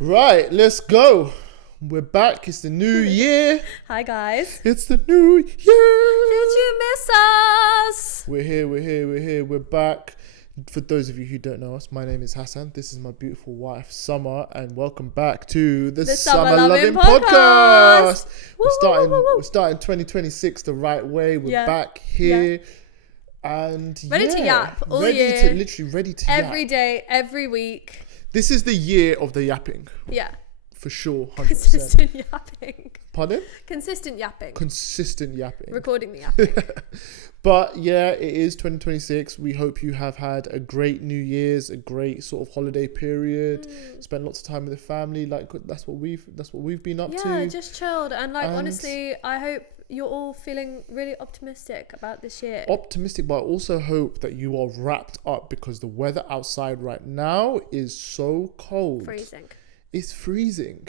Right, let's go. We're back. It's the new year. Hi, guys. It's the new year. Did you miss us? We're here. We're back. For those of you who don't know us, my name is Hassan. This is my beautiful wife, Summer, and welcome back to the Summer Lovin Podcast. We're starting 2026 the right way. We're back here. And ready to yap all ready year. Literally ready to every yap. day, every week. This is the year of the yapping. Yeah. For sure, 100%. Consistent yapping. Pardon? Consistent yapping. Consistent yapping. Recording the yapping. But yeah, it is 2026. We hope you have had a great New Year's, a great sort of holiday period. Spent lots of time with the family. Like that's what we've been up to. Yeah, just chilled. And honestly, I hope you're all feeling really optimistic about this year. Optimistic, but I also hope that you are wrapped up because the weather outside right now is so cold. Freezing. It's freezing.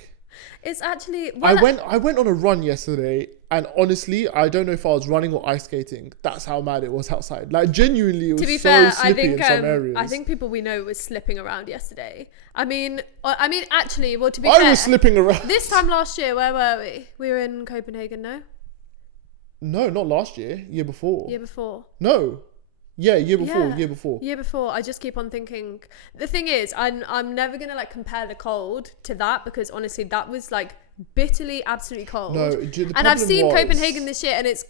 It's actually... I went on a run yesterday, and honestly, I don't know if I was running or ice skating. That's how mad it was outside. Like, genuinely, it was slippy in some areas. I think people we know was slipping around yesterday. I mean, actually, well, to be fair... I was slipping around. This time last year, where were we? We were in Copenhagen, no? No, not last year. Year before. Year before. No. Yeah, year before. I just keep on thinking. The thing is, I'm never gonna compare the cold to that, because honestly, that was bitterly, absolutely cold. No, and I've seen Copenhagen this year, and it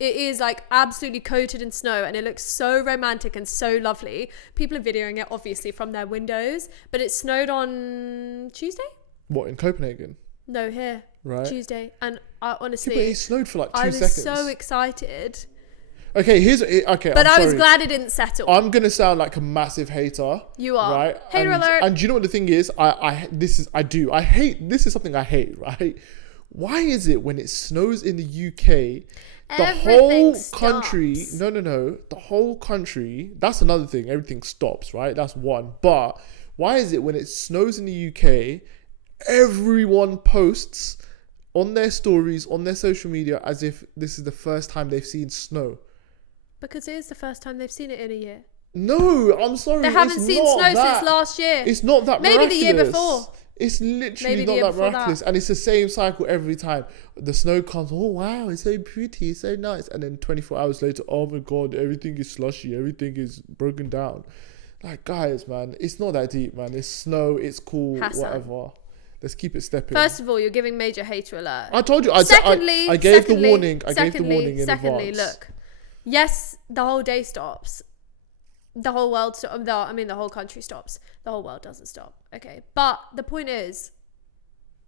is absolutely coated in snow, and it looks so romantic and so lovely. People are videoing it obviously from their windows, but it snowed on Tuesday. What, in Copenhagen? No, here. Right. Tuesday, and I honestly, but it snowed for 2 seconds. I was so excited. Okay, But I was glad it didn't settle. I'm gonna sound like a massive hater. You are, right? Hater alert. And do you know what the thing is? This is something I hate, right? Why is it when it snows in the UK, the whole country? No. The whole country. That's another thing. Everything stops, right? That's one. But why is it when it snows in the UK, everyone posts on their stories, on their social media, as if this is the first time they've seen snow? Because it is the first time they've seen it in a year. No, I'm sorry. They haven't seen snow since last year. It's not that miraculous. Maybe the year before. It's literally not that miraculous. And it's the same cycle every time. The snow comes, oh wow, it's so pretty, it's so nice. And then 24 hours later, oh my God, everything is slushy, everything is broken down. Like, guys, man, it's not that deep, man. It's snow, it's cool, Hassan. Whatever. Let's keep it stepping. First of all, you're giving major hater alert. I told you. I gave the warning. I gave the warning in advance. Secondly, look. Yes, the whole day stops. The whole world stops. The whole country stops. The whole world doesn't stop. Okay. But the point is,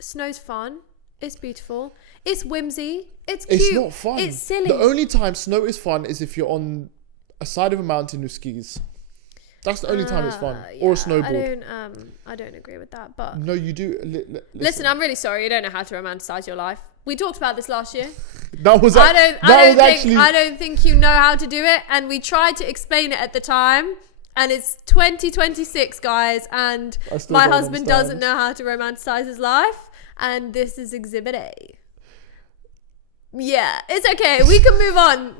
snow's fun. It's beautiful. It's whimsy. It's cute. It's not fun. It's silly. The only time snow is fun is if you're on a side of a mountain with skis. That's the only time it's fun. Yeah, or a snowboard. I don't agree with that. But no, you do. Listen, I'm really sorry. You don't know how to romanticize your life. We talked about this last year. I don't think you know how to do it, and we tried to explain it at the time. And it's 2026, guys, and my husband doesn't know how to romanticize his life, and this is Exhibit A. Yeah, it's okay. We can move on.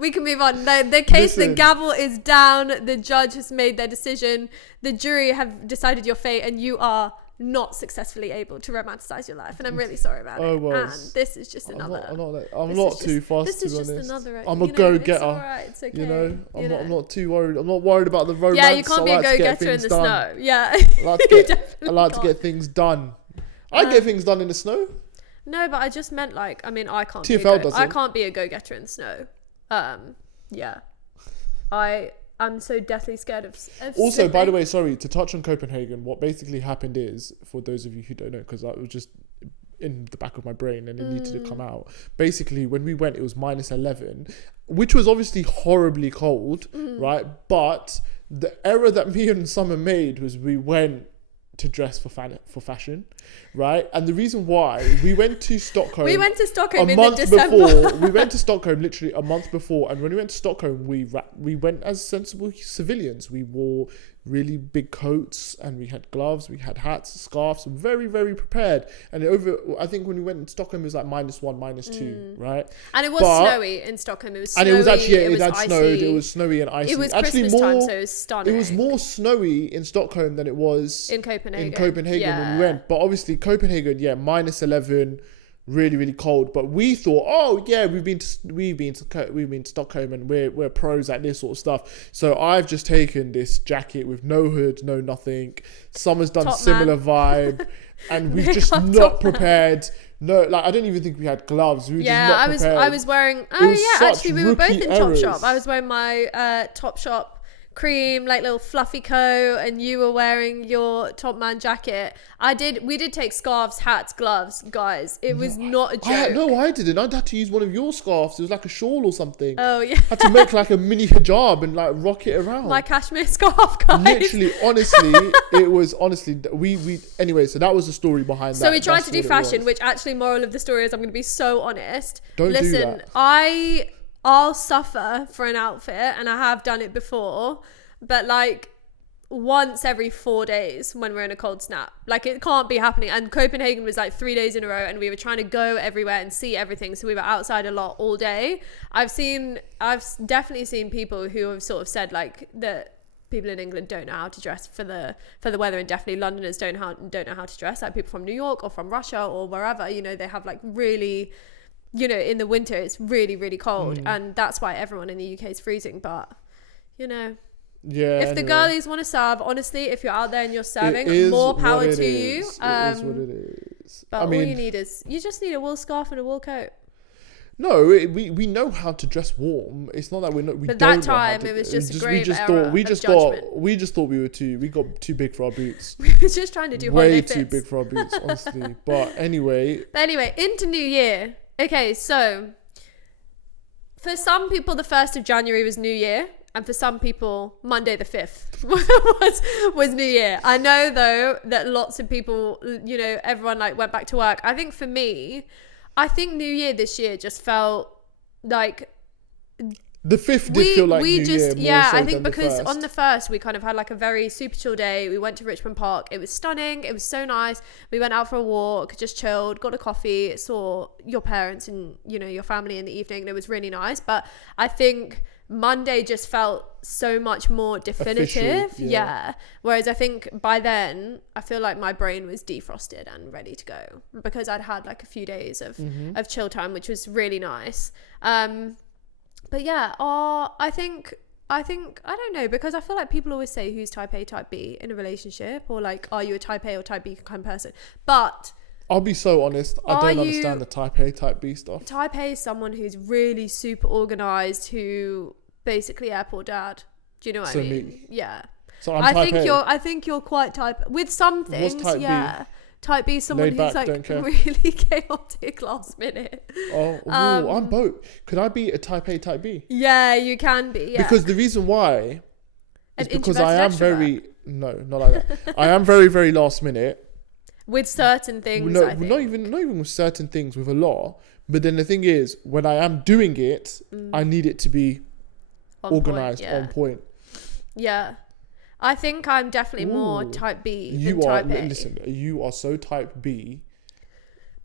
The case, the gavel is down. The judge has made their decision. The jury have decided your fate, and you are not successfily able to romanticize your life. And I'm really sorry about it. Well, and this is just another. I'm not too fast. This is just another. I'm a go-getter. It's all right. It's okay. You know, I'm not too worried. I'm not worried about the romance. Yeah, you can't be a go-getter in the snow. Yeah, I like to get things done. I get things done in the snow. No, but I just meant I can't. TFL I can't be a go-getter in the snow. Yeah, I'm so deathly scared of also, slipping. by the way, sorry to touch on Copenhagen. What basically happened is, for those of you who don't know, because that was just in the back of my brain and it needed to come out. Basically, when we went, it was -11, which was obviously horribly cold, right? But the error that me and Summer made was we went to dress for fashion, right? And the reason why, we went to Stockholm. We went to Stockholm in December. We went to Stockholm literally a month before, and when we went to Stockholm, we went as sensible civilians. We wore really big coats, and we had gloves, we had hats, scarves, very, very prepared. And I think when we went in Stockholm, it was like -1, -2, right? And it was snowy in Stockholm. It was snowy. And it was actually, it was had icy. snowed. It was snowy and icy. It was actually Christmas time, so it was stunning. It was more snowy in Stockholm than it was in Copenhagen. When we went. But obviously Copenhagen, -11, really, really cold. But we thought, oh yeah, we've been to Stockholm, and we're pros at this sort of stuff. So I've just taken this jacket with no hood, no nothing. Summer's done similar vibe, and we've just not prepared. No, like I don't even think we had gloves. We were just not prepared. I was wearing. Oh yeah, actually we were both in Topshop. I was wearing my Topshop cream, like little fluffy coat, and you were wearing your top man jacket. We did take scarves, hats, gloves, guys. It was not a joke. I didn't. I'd had to use one of your scarves. It was like a shawl or something. Oh yeah. I had to make like a mini hijab and like rock it around. My cashmere scarf, guys. Literally, honestly, we anyway, so that was the story behind that. So we tried to do fashion, which actually, moral of the story is, I'm going to be so honest. Don't do Listen, that. I'll suffer for an outfit, and I have done it before, but like once every 4 days when we're in a cold snap, like it can't be happening. And Copenhagen was like 3 days in a row, and we were trying to go everywhere and see everything, so we were outside a lot all day. I've definitely seen people who have sort of said like that people in England don't know how to dress for the weather, and definitely Londoners don't know how to dress, like people from New York or from Russia or wherever, you know, they have like really, you know, in the winter it's really, really cold, and that's why everyone in the UK is freezing. But you know, if the girlies want to serve, honestly, if you're out there and you're serving, more power to you. It is what it is. But all you need is, you just need a wool scarf and a wool coat. No, we know how to dress warm. It's not that we're not. But that time it was just a grave error. We just thought we got too big for our boots. We were just trying to do way too big for our boots, honestly. But anyway, into New Year. Okay, so for some people, the 1st of January was New Year, and for some people, Monday the 5th was New Year. I know though that lots of people, you know, everyone like went back to work. I think for me, New Year this year just felt like the 5th did feel like New Year. Yeah, I think because on the 1st we kind of had like a very super chill day. We went to Richmond Park. It was stunning. It was so nice. We went out for a walk, just chilled, got a coffee, saw your parents and, you know, your family in the evening, and it was really nice. But I think Monday just felt so much more definitive. Official, yeah. Whereas I think by then I feel like my brain was defrosted and ready to go, because I'd had like a few days of chill time, which was really nice. But yeah, I think I don't know, because I feel like people always say who's type A, type B in a relationship, or like, are you a type A or type B kind of person? But I'll be so honest, I don't understand the type A, type B stuff. Type A is someone who's really super organized, who basically airport dad. Do you know what I mean? Me. Yeah. So I'm type A. I think you're quite type with some things. What's type B? Type B, someone Laid who's back, like really chaotic last minute. I'm both. Could I be a type A, type B? Yeah, you can be. Yeah. Because the reason why is because I am not like that. I am very, very last minute with certain things. No, not even with certain things. With a lot. But then the thing is, when I am doing it, I need it to be organized, on point. Yeah. I think I'm definitely more type B than type A. Listen, you are so type B.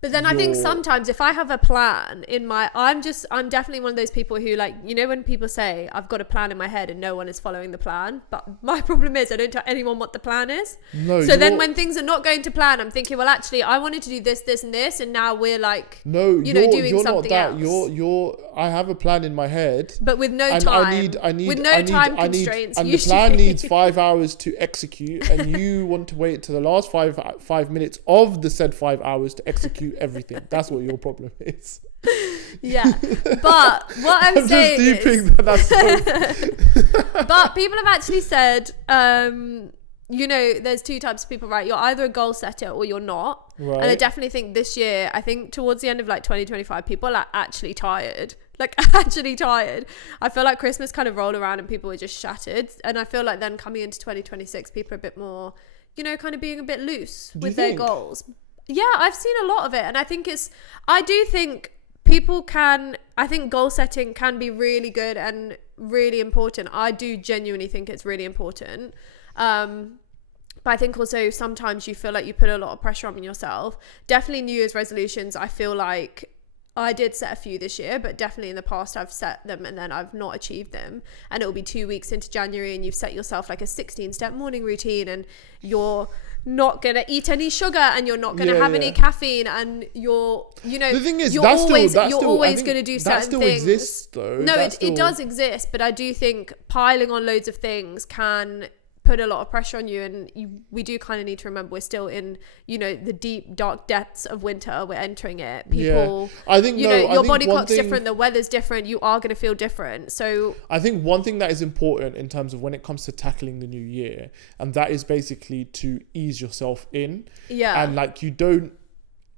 But then I think sometimes if I have a plan in my, I'm definitely one of those people who, like, you know, when people say I've got a plan in my head and no one is following the plan, but my problem is I don't tell anyone what the plan is. No. So then when things are not going to plan, I'm thinking, well, actually, I wanted to do this, this, and this, and now we're like, doing something else. I have a plan in my head, but with no time. I need time constraints. And the plan needs 5 hours to execute, and you want to wait to the last 5 minutes of the said 5 hours to execute everything. That's what your problem is. Yeah, but what I'm saying is, but people have actually said, you know, there's two types of people, right? You're either a goal setter or you're not. Right. And I definitely think this year, I think towards the end of like 2025, people are actually tired. Like actually tired. I feel like Christmas kind of rolled around and people were just shattered. And I feel like then coming into 2026, people are a bit more, you know, kind of being a bit loose with their goals. Yeah, I've seen a lot of it. And I do think I think goal setting can be really good and really important. I do genuinely think it's really important. But I think also sometimes you feel like you put a lot of pressure on yourself. Definitely New Year's resolutions, I feel like I did set a few this year, but definitely in the past I've set them and then I've not achieved them. And it'll be 2 weeks into January and you've set yourself like a 16-step morning routine and you're not gonna eat any sugar and you're not gonna have any caffeine and you're, you know, the thing is, you're always gonna do certain that still things. Exists though. No, it does exist, but I do think piling on loads of things can put a lot of pressure on you, and we do kind of need to remember we're still in, you know, the deep dark depths of winter. We're entering it. People, I think, your body clock's different, the weather's different, you are going to feel different. So I think one thing that is important in terms of when it comes to tackling the new year, and that is basically to ease yourself in. Yeah. And like you don't,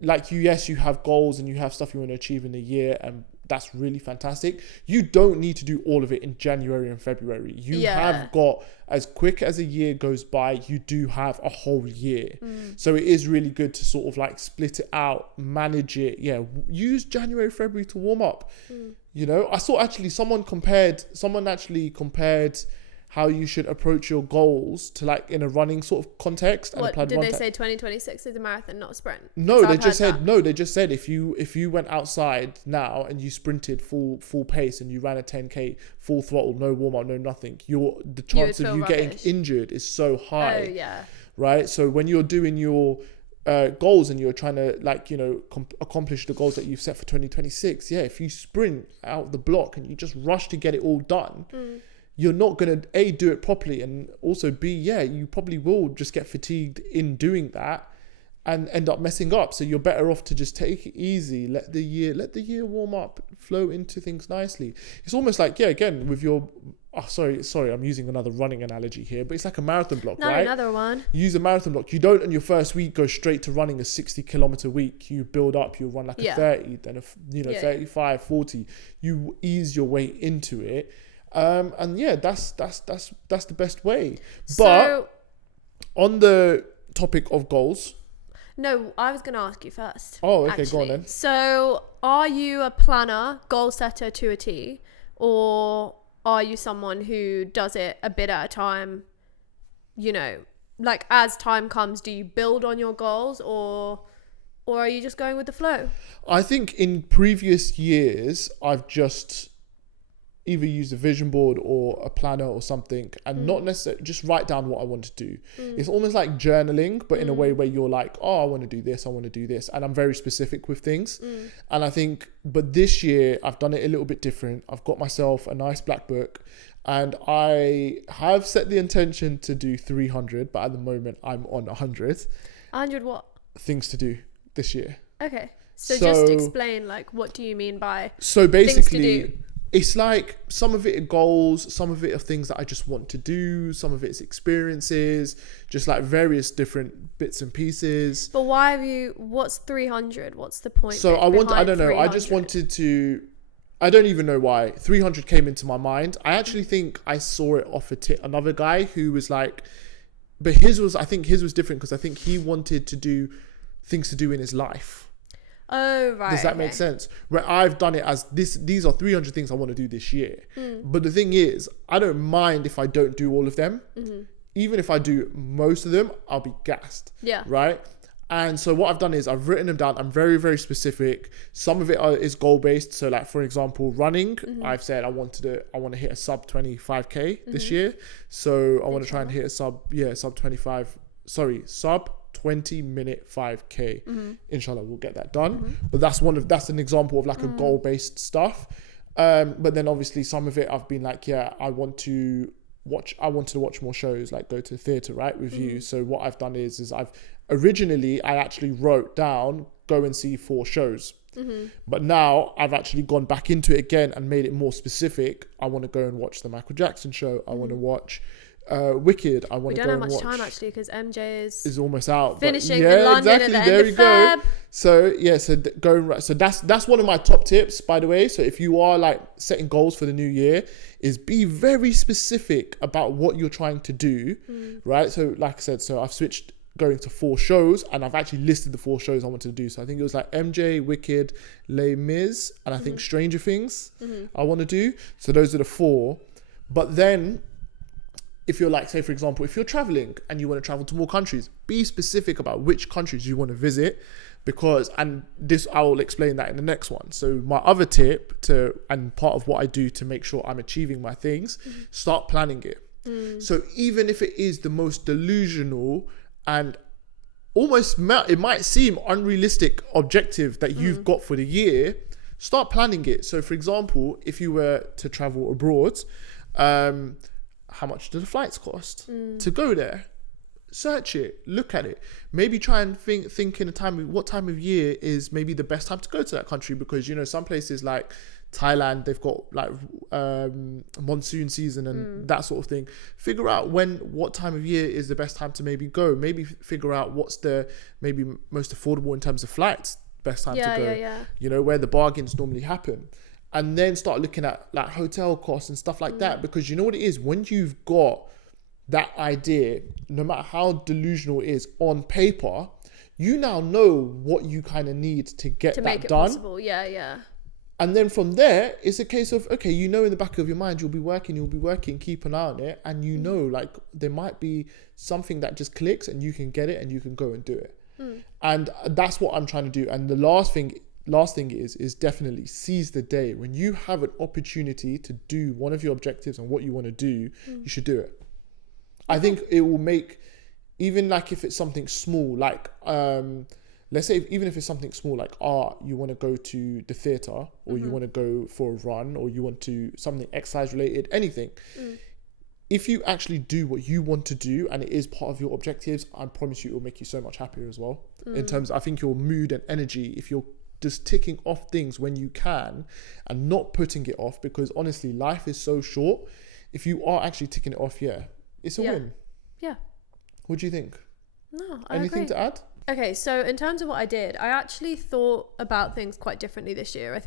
like yes, you have goals and you have stuff you want to achieve in the year, and that's really fantastic. You don't need to do all of it in January and February. You have got, as quick as a year goes by, you do have a whole year. So it is really good to sort of like split it out, manage it. Yeah, use January, February to warm up. You know, I saw actually someone actually compared how you should approach your goals to like in a running sort of context. What did they say? 2026 is a marathon, not a sprint? No, they just said if you went outside now and you sprinted full pace and you ran a 10k full throttle, no warm up, no nothing, the chance of you getting injured is so high. Oh yeah. Right. So when you're doing your goals and you're trying to like, you know, accomplish the goals that you've set for 2026, if you sprint out the block and you just rush to get it all done, you're not going to A, do it properly, and also B, you probably will just get fatigued in doing that and end up messing up. So you're better off to just take it easy, let the year warm up, flow into things nicely. It's almost like, again, with your sorry, I'm using another running analogy here, but it's like a marathon block, right? Another one. You use a marathon block. You don't on your first week go straight to running a 60-kilometer week. You build up, you run like a 30, then a 35, 40. You ease your way into it. And that's the best way. But on the topic of goals, no, I was going to ask you first. Oh, okay, go on then. So, are you a planner, goal setter to a T, or are you someone who does it a bit at a time? You know, like as time comes, do you build on your goals, or are you just going with the flow? I think in previous years, I've just either use a vision board or a planner or something, and not necessarily just write down what I want to do. It's almost like journaling, but in a way where you're like, I want to do this, and I'm very specific with things. And I think, but this year I've done it a little bit different. I've got myself a nice black book, and I have set the intention to do 300, but at the moment I'm on 100. 100 what? Things to do this year. Okay. So just explain, like, what do you mean by so basically things to do? It's like some of it are goals, some of it are things that I just want to do, some of it's experiences, just like various different bits and pieces. But what's 300? What's the point? So I don't know. 300? I just wanted to, I don't even know why. 300 came into my mind. I actually think I saw it off another guy who was like, but I think his was different because I think he wanted to do things to do in his life. Oh, right. Does that make sense? Where I've done it as these are 300 things I want to do this year. But the thing is, I don't mind if I don't do all of them. Even if I do most of them, I'll be gassed. Yeah. Right? And so what I've done is I've written them down. I'm very, very specific. Some of it is goal-based. So like, for example, running, I've said I want to hit a sub 25k this year. So I want to try and hit a sub 20-minute 5k. Inshallah, we'll get that done. But that's an example of like a goal-based stuff. But then obviously some of it I've been like, I wanted to watch more shows, like go to the theatre, right, with you. So what I've done is I actually wrote down, go and see 4 shows. But now I've actually gone back into it again and made it more specific. I want to go and watch the Michael Jackson show. I want to watch Wicked. We don't have much time actually because MJ is almost out. Finishing in London at the end of Feb. So that's one of my top tips, by the way. So if you are like setting goals for the new year, is be very specific about what you're trying to do, right? So like I said, I've switched going to 4 shows, and I've actually listed the 4 shows I wanted to do. So I think it was like MJ, Wicked, Les Mis, and I think Stranger Things I want to do. So those are the 4. But then if you're like, say for example, if you're traveling and you want to travel to more countries, be specific about which countries you want to visit, because, and this, I will explain that in the next one. So my other tip and part of what I do to make sure I'm achieving my things, start planning it. So even if it is the most delusional and almost, it might seem unrealistic objective that you've got for the year, start planning it. So for example, if you were to travel abroad, how much do the flights cost to go there? Search it, look at it. Maybe try and think in a time, what time of year is maybe the best time to go to that country, because you know some places like Thailand, they've got like monsoon season and that sort of thing. Figure out what time of year is the best time to maybe go. Maybe figure out what's the maybe most affordable in terms of flights, best time to go. You know, where the bargains normally happen. And then start looking at like hotel costs and stuff like that, because you know what it is, when you've got that idea, no matter how delusional it is on paper, you now know what you kind of need to get that make it done. Possible. Yeah. And then from there, it's a case of, okay, you know, in the back of your mind, you'll be working, keep an eye on it. And you know, like there might be something that just clicks and you can get it and you can go and do it. And that's what I'm trying to do. And the last thing is definitely seize the day. When you have an opportunity to do one of your objectives and what you want to do, you should do it. I think it will make, even like if it's something small, like let's say even if it's something small like you want to go to the theatre, or you want to go for a run, or you want to something exercise related, anything. If you actually do what you want to do and it is part of your objectives, I promise you it will make you so much happier as well. In terms of, I think, your mood and energy, if you're just ticking off things when you can and not putting it off, because honestly life is so short. If you are actually ticking it off, it's a win. Yeah. What do you think? No, I Anything agree. to add? Okay, so in terms of what I did, I actually thought about things quite differently this year. I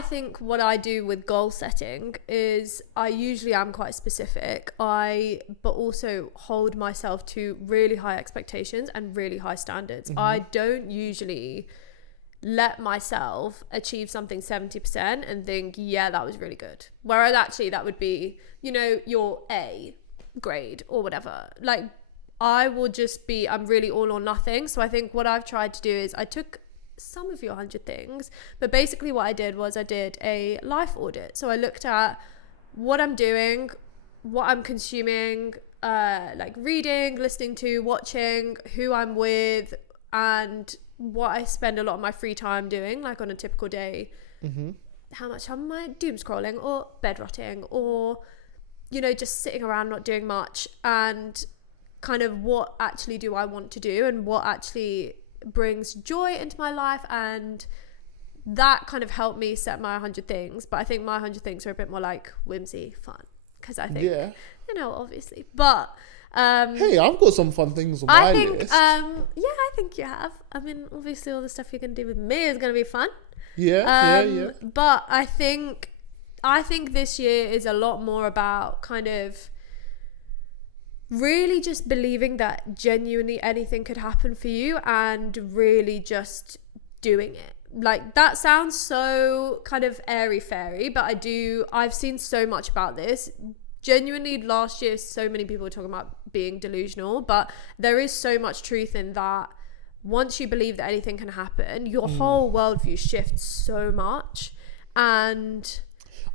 think what I do with goal setting is I usually am quite specific, but also hold myself to really high expectations and really high standards. I don't usually let myself achieve something 70% and think, yeah, that was really good. Whereas actually that would be, you know, your A grade or whatever. Like I'm really all or nothing. So I think what I've tried to do is I took some of your 100 things, but basically what I did was I did a life audit. So I looked at what I'm doing, what I'm consuming, like reading, listening to, watching, who I'm with, and what I spend a lot of my free time doing, like on a typical day. How much am I doom scrolling or bed rotting, or, you know, just sitting around not doing much, and kind of what actually do I want to do and what actually brings joy into my life. And that kind of helped me set my 100 things. But I think my 100 things are a bit more like whimsy fun, because I think, you know, obviously, but hey, I've got some fun things on my list. I think you have. I mean, obviously all the stuff you're gonna do with me is gonna be fun. Yeah. But I think this year is a lot more about kind of really just believing that genuinely anything could happen for you, and really just doing it. Like, that sounds so kind of airy fairy, but I've seen so much about this. Genuinely, last year, so many people were talking about being delusional, but there is so much truth in that. Once you believe that anything can happen, your whole worldview shifts so much. And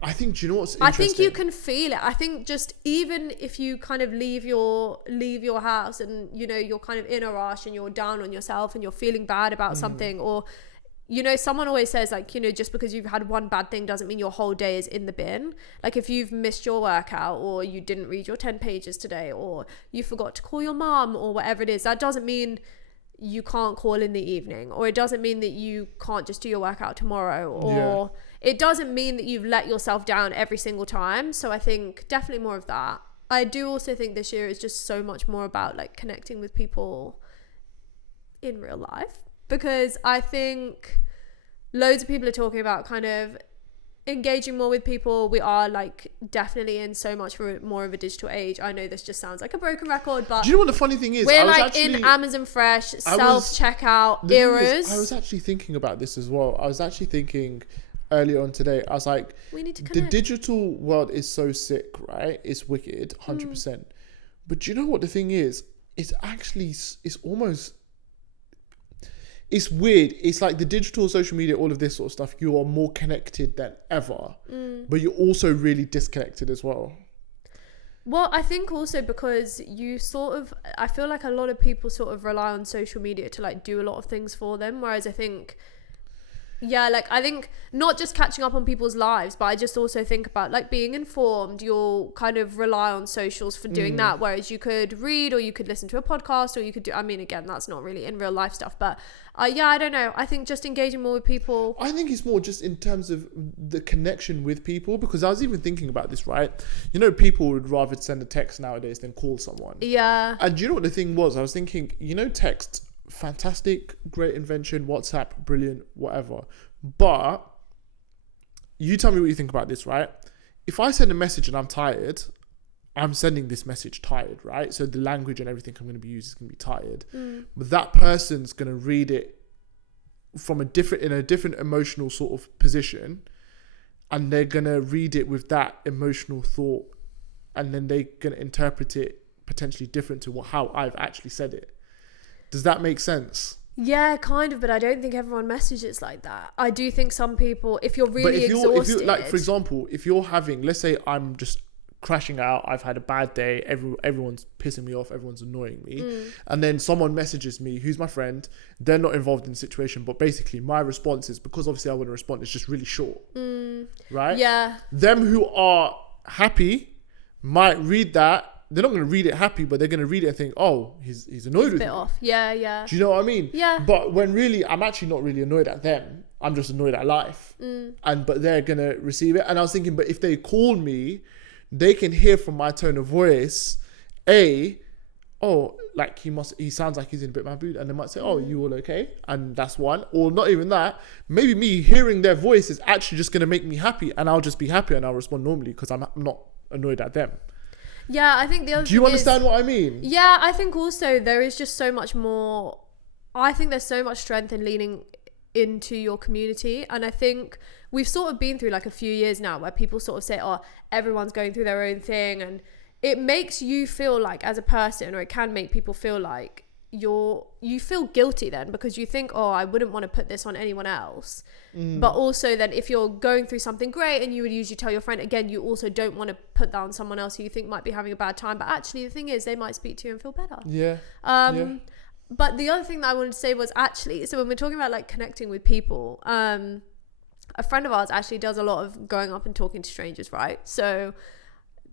I think, do you know what's interesting? I think you can feel it. I think just even if you kind of leave your house and, you know, you're kind of in a rush and you're down on yourself and you're feeling bad about something, or, you know, someone always says, like, you know, just because you've had one bad thing doesn't mean your whole day is in the bin. Like, if you've missed your workout, or you didn't read your 10 pages today, or you forgot to call your mom, or whatever it is, that doesn't mean you can't call in the evening, or it doesn't mean that you can't just do your workout tomorrow, or it doesn't mean that you've let yourself down every single time. So I think definitely more of that. I do also think this year is just so much more about, like, connecting with people in real life, because I think loads of people are talking about kind of engaging more with people. We are, like, definitely in so much more of a digital age. I know this just sounds like a broken record, but do you know what the funny thing is? We're like in Amazon Fresh self-checkout eras. I was actually thinking about this as well. I was actually thinking, earlier on today. I was like, we need to the connect. digital world is so sick, right? It's wicked, 100%. But do you know what the thing is? It's actually, it's weird. It's like the digital, social media, all of this sort of stuff, you are more connected than ever. But you're also really disconnected as well. Well, I think also because I feel like a lot of people sort of rely on social media to like do a lot of things for them. Whereas I think, I think not just catching up on people's lives, but I just also think about like being informed. You'll kind of rely on socials for doing that. Whereas you could read, or you could listen to a podcast, or you could do, I mean, again, that's not really in real life stuff, but I don't know. I think just engaging more with people. I think it's more just in terms of the connection with people, because I was even thinking about this, right? You know, people would rather send a text nowadays than call someone. Yeah. And you know what the thing was? I was thinking, you know, text, fantastic, great invention, WhatsApp, brilliant, whatever. But you tell me what you think about this, right? If I send a message and I'm tired, I'm sending this message tired, right? So the language and everything I'm going to be using is going to be tired. But that person's going to read it from in a different emotional sort of position, and they're going to read it with that emotional thought, and then they're going to interpret it potentially different to how I've actually said it. Does that make sense? Yeah, kind of, but I don't think everyone messages like that. I do think some people, if you're really exhausted... If you're, like, for example, if you're having, let's say I'm just crashing out, I've had a bad day, everyone's pissing me off, everyone's annoying me, and then someone messages me who's my friend, they're not involved in the situation, but basically my response is, because obviously I want to respond, it's just really short, right? Yeah. Them who are happy might read that. They're not going to read it happy, but they're going to read it and think, oh, he's annoyed with me. Off. Yeah. Do you know what I mean? Yeah. But when really, I'm actually not really annoyed at them. I'm just annoyed at life. But they're going to receive it. And I was thinking, but if they call me, they can hear from my tone of voice, he sounds like he's in a bit of a mood. And they might say, oh, you all okay? And that's one. Or not even that. Maybe me hearing their voice is actually just going to make me happy. And I'll just be happy and I'll respond normally because I'm not annoyed at them. Yeah, I think the other thing is... Do you understand what I mean? Yeah, I think also there is just so much more... I think there's so much strength in leaning into your community. And I think we've sort of been through like a few years now where people sort of say, oh, everyone's going through their own thing. And it makes you feel like, as a person, or it can make people feel like you feel guilty then, because you think, oh, I wouldn't want to put this on anyone else. But also then if you're going through something great and you would usually tell your friend, again, you also don't want to put that on someone else who you think might be having a bad time, but actually the thing is they might speak to you and feel better. But the other thing that I wanted to say was actually, so when we're talking about like connecting with people, a friend of ours actually does a lot of going up and talking to strangers, right? So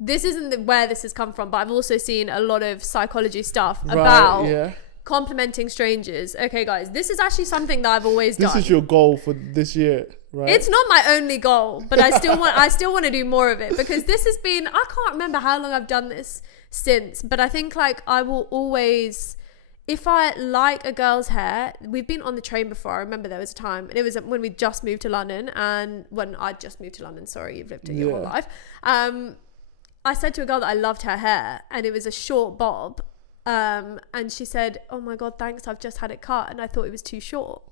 this isn't where this has come from, but I've also seen a lot of psychology stuff about complimenting strangers. Okay, guys, this is actually something that I've always done. This is your goal for this year, right? It's not my only goal, but I still want to do more of it, because this has been, I can't remember how long I've done this since, but I think like I will always, if I like a girl's hair, we've been on the train before. I remember there was a time, and it was when we just moved to London, and when I just moved to London, sorry, you've lived here your whole life. I said to a girl that I loved her hair, and it was a short bob. And she said, oh my God, thanks, I've just had it cut and I thought it was too short.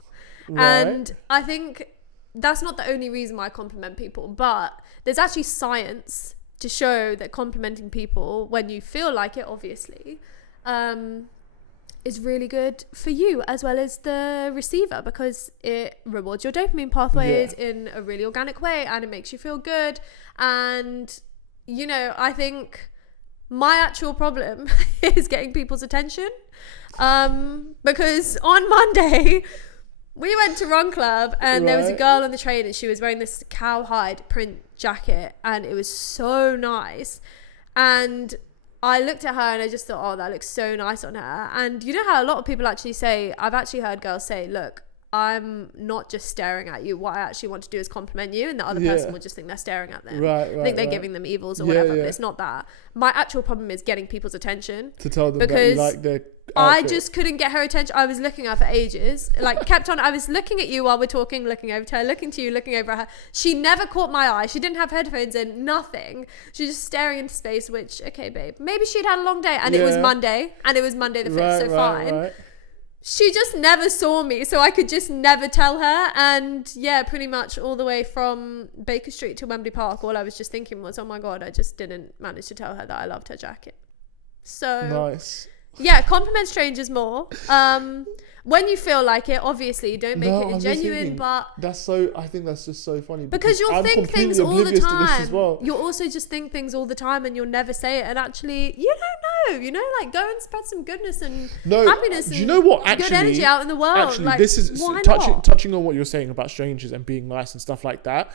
Right. And I think that's not the only reason why I compliment people, but there's actually science to show that complimenting people when you feel like it, obviously, is really good for you as well as the receiver, because it rewards your dopamine pathways in a really organic way, and it makes you feel good. And, you know, I think my actual problem is getting people's attention, because on Monday we went to Run Club and there was a girl on the train and she was wearing this cowhide print jacket and it was so nice, and I looked at her and I just thought, oh, that looks so nice on her. And you know how a lot of people actually say, I've actually heard girls say, look, I'm not just staring at you. What I actually want to do is compliment you, and the other person will just think they're staring at them. I think they're giving them evils or whatever, but it's not that. My actual problem is getting people's attention. To tell them that you like their outfit. I just couldn't get her attention. I was looking at her for ages. Like, I was looking at you while we're talking, looking over to her, looking to you, looking over at her. She never caught my eye. She didn't have headphones in, nothing. She was just staring into space, which, okay, babe, maybe she'd had a long day. And it was Monday, and it was Monday the 5th, so fine. she just never saw me, so I could just never tell her. And yeah, pretty much all the way from Baker Street to Wembley Park, all I was just thinking was, oh my God, I just didn't manage to tell her that I loved her jacket. So nice. Yeah, compliment strangers more. When you feel like it, obviously, you don't make it genuine, but I think that's just so funny because you'll think things all the time. Well. You'll also just think things all the time, and you'll never say it. And actually, you don't know. Like, go and spread some goodness and happiness. Do you know what? Actually, good energy out in the world. Actually, like, this is touching on what you're saying about strangers and being nice and stuff like that.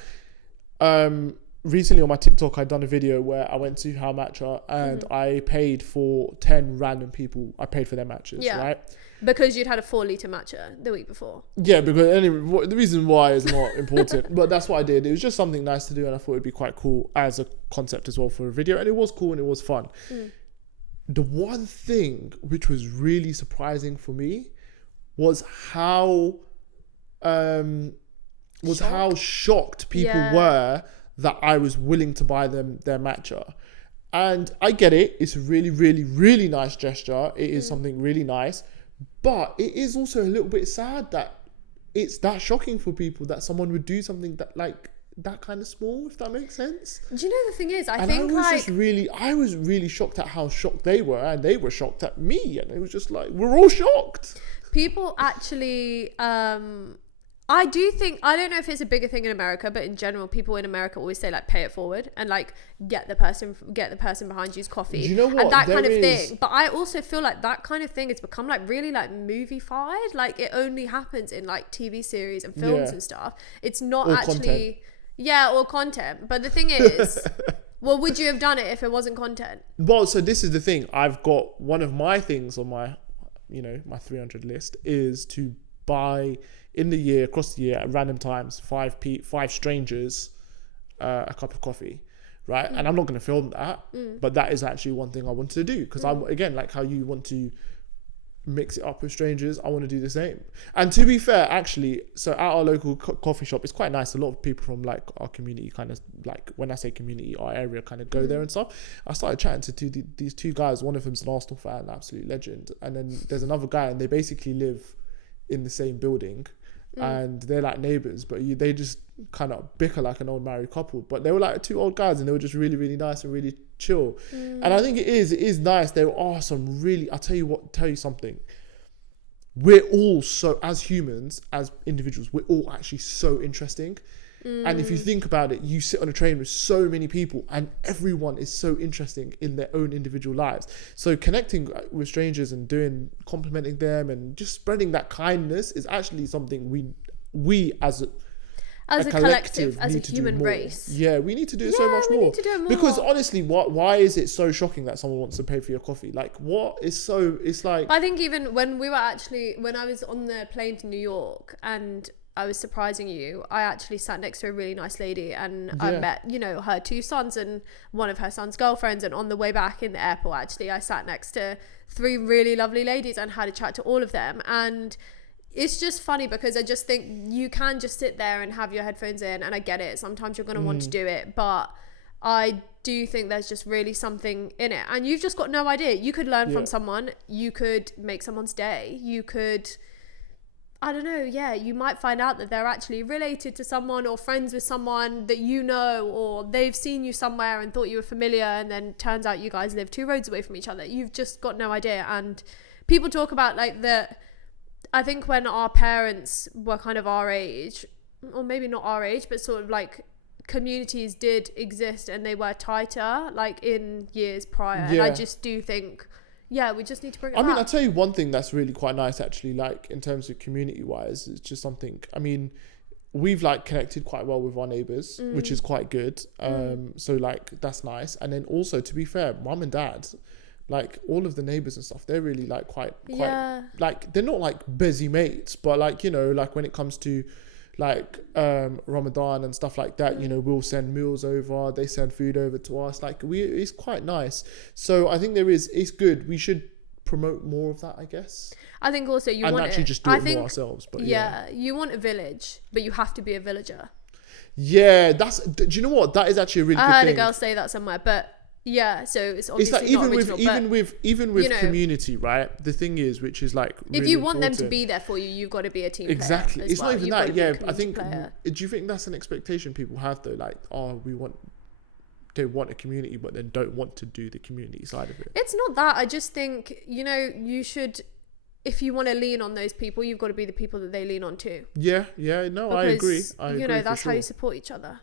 Recently on my TikTok, I'd done a video where I went to How Matcha and I paid for 10 random people. I paid for their matches, right? Because you'd had a 4-litre matcha the week before. Yeah, because the reason why is not important, but that's what I did. It was just something nice to do, and I thought it'd be quite cool as a concept as well for a video, and it was cool and it was fun. The one thing which was really surprising for me was how shocked people were that I was willing to buy them their matcha. And I get it. It's a really, really, really nice gesture. It is something really nice. But it is also a little bit sad that it's that shocking for people that someone would do something that like that kind of small, if that makes sense. Do you know the thing is, I was really shocked at how shocked they were, and they were shocked at me, and it was just like, we're all shocked. People actually, I do think, I don't know if it's a bigger thing in America, but in general, people in America always say like, pay it forward and like get the person behind you's coffee. Do you know what? And that kind of thing. But I also feel like that kind of thing has become like really like movie-fied. Like it only happens in like TV series and films and stuff. It's not or actually content. Yeah, or content. But the thing is, well, would you have done it if it wasn't content? Well, so this is the thing. I've got one of my things on my, my 300 list is to buy in the year, across the year, at random times, 5 strangers a cup of coffee, right? And I'm not going to film that, but that is actually one thing I wanted to do, because I'm, again, like how you want to mix it up with strangers, I want to do the same. And to be fair, actually, so at our local coffee shop, it's quite nice. A lot of people from like our community, kind of like, when I say community, our area, kind of go there and stuff. I started chatting to these two guys. One of them's an Arsenal fan, absolute legend, and then there's another guy, and they basically live in the same building. And they're like neighbors, but they just kind of bicker like an old married couple. But they were like 2 old guys, and they were just really, really nice and really chill. And I think it is nice. There are some really, I'll tell you something. We're all so, as humans, as individuals, we're all actually so interesting. And if you think about it, you sit on a train with so many people, and everyone is so interesting in their own individual lives. So connecting with strangers and complimenting them and just spreading that kindness is actually something we as a collective, as a human race. Yeah, we need to do it so much more. Need to do it more. Because honestly, why is it so shocking that someone wants to pay for your coffee? Like, it's like... I think even when I was on the plane to New York and I was surprising you, I actually sat next to a really nice lady, and I met, her 2 sons and one of her son's girlfriends. And on the way back in the airport, actually, I sat next to 3 really lovely ladies and had a chat to all of them. And it's just funny because I just think you can just sit there and have your headphones in, and I get it. Sometimes you're going to want to do it, but I do think there's just really something in it. And you've just got no idea. You could learn from someone. You could make someone's day. You could... I don't know, you might find out that they're actually related to someone or friends with someone that you know, or they've seen you somewhere and thought you were familiar, and then turns out you guys live 2 roads away from each other. You've just got no idea. And people talk about like I think when our parents were kind of our age, or maybe not our age, but sort of like communities did exist and they were tighter like in years prior. And I just do think... we just need to bring it back. I'll tell you one thing that's really quite nice, actually, like in terms of community-wise, it's just something, we've like connected quite well with our neighbours, which is quite good. So like, that's nice. And then also, to be fair, mum and dad, like all of the neighbours and stuff, they're really like quite, like, they're not like busy mates, but like, like when it comes to like Ramadan and stuff like that, we'll send meals over, they send food over to us, like it's quite nice. So I think it's good. We should promote more of that, I guess. I think also you want actually just do it more ourselves. But you want a village, but you have to be a villager. Do you know what, that is actually a really good thing. I heard a girl say that somewhere, but Yeah, so it's It's obviously like not original, even with you know, community, right? The thing is, which is like really if you want them to important. be there for you, you've got to be a team Exactly. player. As It's well. not even You've got that. to be a Yeah, I community think. player. Do you think that's an expectation people have though? Like, oh, they want a community, but then don't want to do the community side of it. It's not that. I just think, you know, you should, if you want to lean on those people, you've got to be the people that they lean on too. Yeah, no, I agree. You know, that's how you support each other.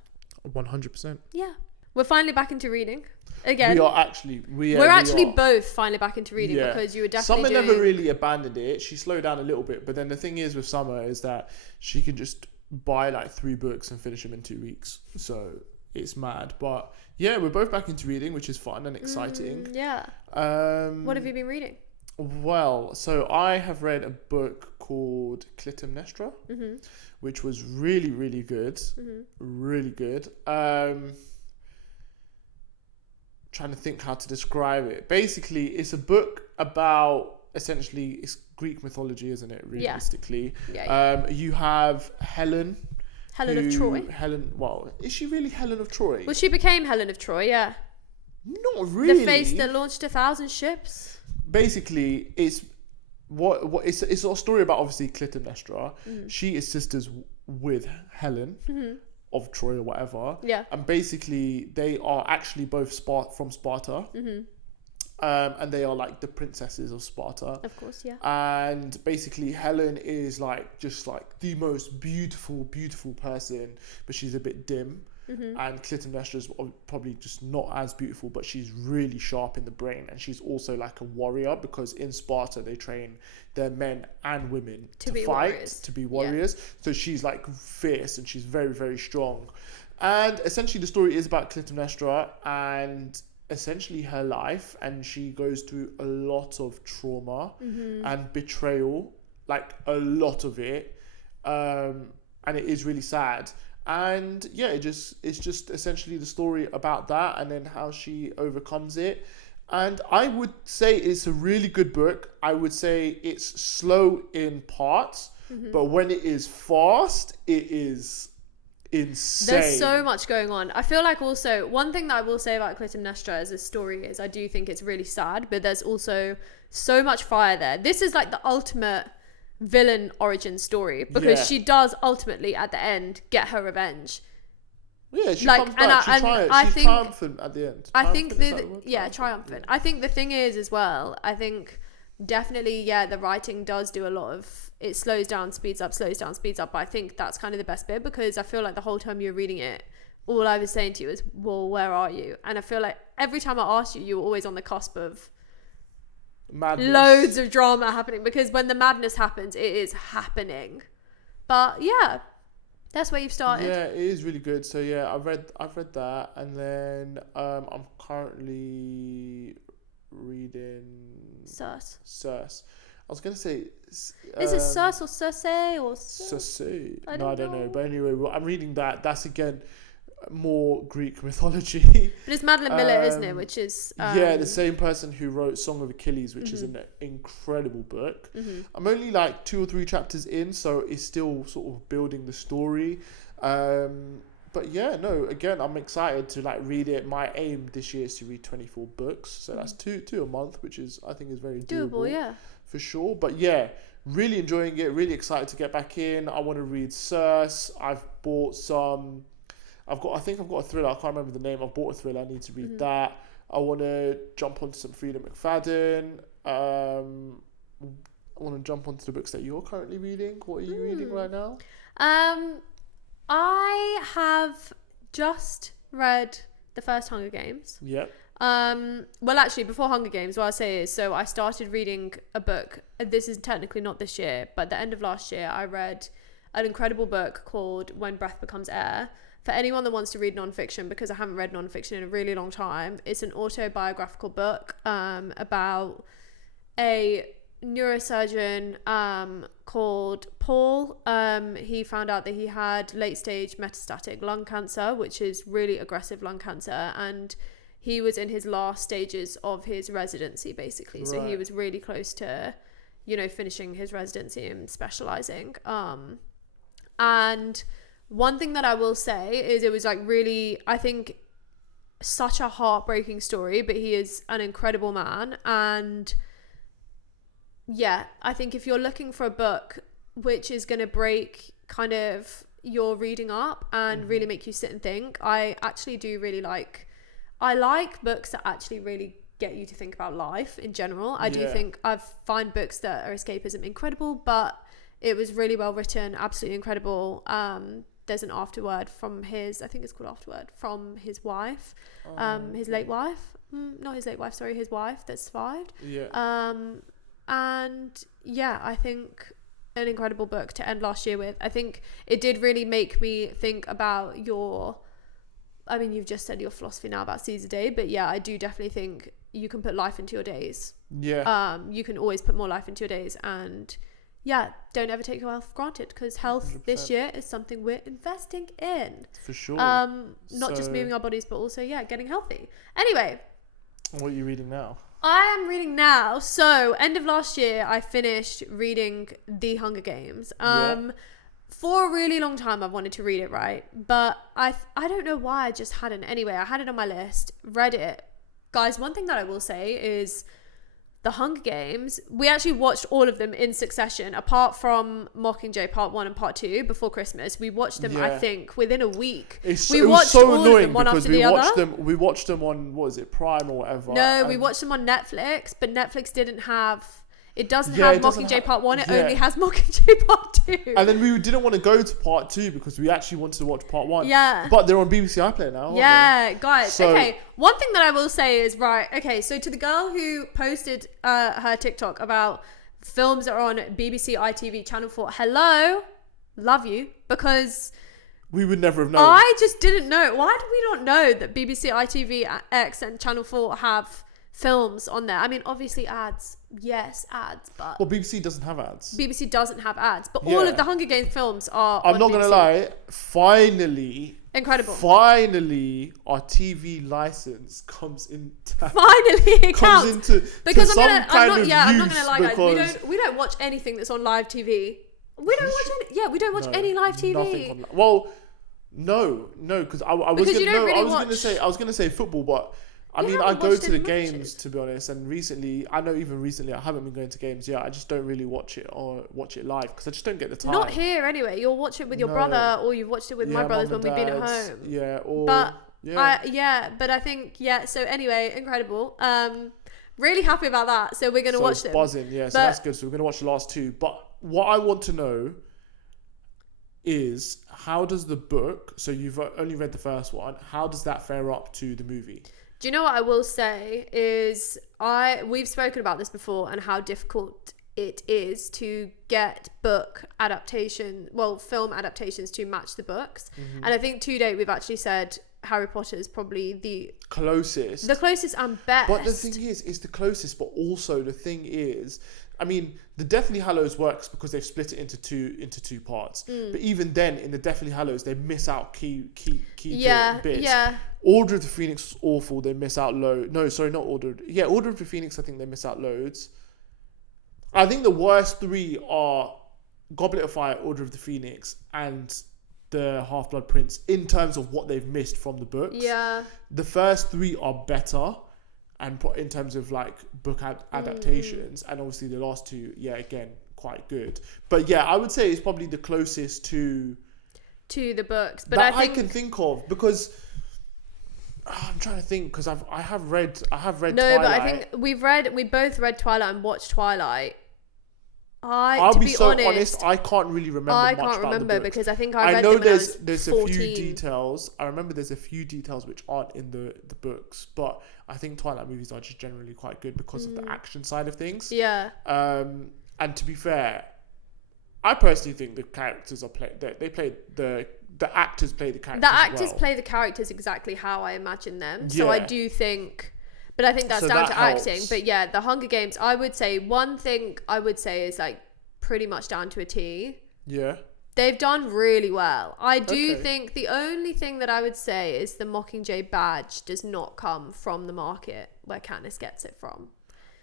100%. Yeah. We're finally back into reading again. We're actually both finally back into reading because you were definitely Summer never really abandoned it. She slowed down a little bit, but then the thing is with Summer is that she can just buy like 3 books and finish them in 2 weeks. So it's mad. But yeah, we're both back into reading, which is fun and exciting. Yeah. What have you been reading? Well, so I have read a book called Clytemnestra, which was really, really good. Really good. Trying to think how to describe it. Basically, it's a book about, essentially, it's Greek mythology, isn't it? Realistically. Yeah. You have Helen of Troy. Well, is she really Helen of Troy? Well, she became Helen of Troy, yeah. Not really. The face that launched 1,000 ships. Basically, it's it's a story about, obviously, Clytemnestra. She is sisters with Helen of Troy or whatever. Yeah. And basically, they are actually both from Sparta. And they are like the princesses of Sparta. Of course, yeah. And basically, Helen is like just like the most beautiful person, but she's a bit dim. And Clytemnestra is probably just not as beautiful, but she's really sharp in the brain, and she's also like a warrior, because in Sparta they train their men and women to fight, warriors. To be warriors. Yeah. So she's like fierce and she's very, very strong. And essentially the story is about Clytemnestra and essentially her life, and she goes through a lot of trauma and betrayal, like a lot of it, and it is really sad. And yeah, it's just essentially the story about that, and then how she overcomes it. And I would say it's a really good book. I would say it's slow in parts, but when it is fast, it is insane. There's so much going on. I feel like also one thing that I will say about Clytemnestra as a story is I do think it's really sad, but there's also so much fire there. This is like the ultimate villain origin story, because she does ultimately at the end get her revenge. Yeah, she comes back. She's triumphant at the end. Triumphant. I think the thing is as well, I think definitely, the writing does do a lot of, it slows down, speeds up, but I think that's kind of the best bit, because I feel like the whole time you're reading it, all I was saying to you is, well, where are you? And I feel like every time I asked you, you were always on the cusp of madness. Loads of drama happening, because when the madness happens, it is happening. But yeah, that's where you've started. Yeah, it is really good. So yeah, I've read that, and then I'm currently reading Circe. I was gonna say, is it Circe or Circe or Circe? I don't know. But anyway, I'm reading that. That's again more Greek mythology. But it's Madeline Miller, isn't it? Which is the same person who wrote Song of Achilles, which is an incredible book. I'm only like 2 or 3 chapters in, so it's still sort of building the story. But yeah, no, again, I'm excited to like read it. My aim this year is to read 24 books, so that's two a month, which is, I think, is very doable. Yeah, for sure. But yeah, really enjoying it. Really excited to get back in. I want to read Circe. I've bought some. I think I've got a thriller. I can't remember the name. I've bought a thriller. I need to read that. I want to jump onto some Freedom McFadden. I want to jump onto the books that you're currently reading. What are you reading right now? I have just read the first Hunger Games. Yep. Well, actually, before Hunger Games, what I'll say is, so I started reading a book. This is technically not this year, but the end of last year, I read an incredible book called When Breath Becomes Air. For anyone that wants to read nonfiction, because I haven't read nonfiction in a really long time, it's an autobiographical book about a neurosurgeon called Paul. He found out that he had late-stage metastatic lung cancer, which is really aggressive lung cancer, and he was in his last stages of his residency, basically. Right. So he was really close to, finishing his residency and specializing. And one thing that I will say is it was like really, I think such a heartbreaking story, but he is an incredible man. And yeah, I think if you're looking for a book which is going to break kind of your reading up and really make you sit and think, I actually do really like books that actually really get you to think about life in general. I do think I find books that are escapism incredible, but it was really well written, absolutely incredible. There's an afterword from his, I think it's called Afterword, from his wife, his late wife, not his late wife, sorry, his wife that survived. And yeah, I think an incredible book to end last year with. I think it did really make me think about you've just said your philosophy now about Caesar Day, but yeah, I do definitely think you can put life into your days. You can always put more life into your days, and yeah, don't ever take your health for granted, because health 100%. This year is something we're investing in. For sure. Not just moving our bodies, but also, getting healthy. Anyway. What are you reading now? I am reading now. So, end of last year, I finished reading The Hunger Games. For a really long time, I've wanted to read it, right? But I don't know why I just hadn't. Anyway, I had it on my list, read it. Guys, one thing that I will say is The Hunger Games, we actually watched all of them in succession, apart from Mockingjay Part 1 and Part 2 before Christmas. We watched them, I think, within a week. We watched so all of them one after the other. We watched them on, what is it, Prime or whatever? No, we watched them on Netflix, but Netflix didn't have... It doesn't have Mockingjay Part 1, it only has Mockingjay Part 2. And then we didn't want to go to Part 2 because we actually wanted to watch Part 1. Yeah. But they're on BBC iPlayer now, aren't they? Guys. So, okay, one thing that I will say is, so to the girl who posted her TikTok about films that are on BBC, ITV, Channel 4, hello, love you, because... We would never have known. I just didn't know. Why did we not know that BBC, ITV, X and Channel 4 have... films on there? I mean, obviously ads, but BBC doesn't have ads. BBC doesn't have ads, but all of the Hunger Games films are I'm not gonna lie, finally our TV license comes in. Finally it counts, because I'm not gonna lie, guys, we don't watch anything that's on live TV. We don't watch any live TV. Well, no, because I was gonna say football, but I mean, I go to the games, to be honest, and recently I haven't been going to games. I just don't really watch it live because I just don't get the time. Not here anyway. You'll watch it with your brother, or you've watched it with my brothers when we've been at home. But I think so anyway, incredible. Really happy about that. So we're gonna watch them. Buzzing, so that's good. So we're gonna watch the last two. But what I want to know is, how does the book? So you've only read the first one. How does that fare up to the movie? Do you know what I will say is we've spoken about this before and how difficult it is to get film adaptations to match the books. Mm-hmm. And I think to date we've actually said Harry Potter is probably the closest and best. But the thing is, it's the closest, but also the thing is, I mean, the Deathly Hallows works because they've split it into two parts. But even then, in the Deathly Hallows, they miss out key bits. Yeah. Order of the Phoenix was awful. They miss out loads. No, sorry, not Order. Yeah, Order of the Phoenix, I think they miss out loads. I think the worst three are Goblet of Fire, Order of the Phoenix, and the Half-Blood Prince in terms of what they've missed from the books. Yeah. The first three are better, and in terms of like book adaptations, and obviously the last two, again, quite good. But I would say it's probably the closest to the books. But I can think of, because I'm trying to think, because I have read no, Twilight. But I think we both read Twilight and watched Twilight. I'll be so honest, I can't really remember much about the books. I can't remember because I think I read them when I was 14. There's a few details. I remember there's a few details which aren't in the books, but I think Twilight movies are just generally quite good because of the action side of things. Yeah. And to be fair, I personally think the characters are played. The actors play the characters. The actors play the characters exactly how I imagine them. So I do think. But I think that's down to acting. But the Hunger Games, I would say one thing is like pretty much down to a T. Yeah. They've done really well. I do think the only thing that I would say is the Mockingjay badge does not come from the market where Katniss gets it from.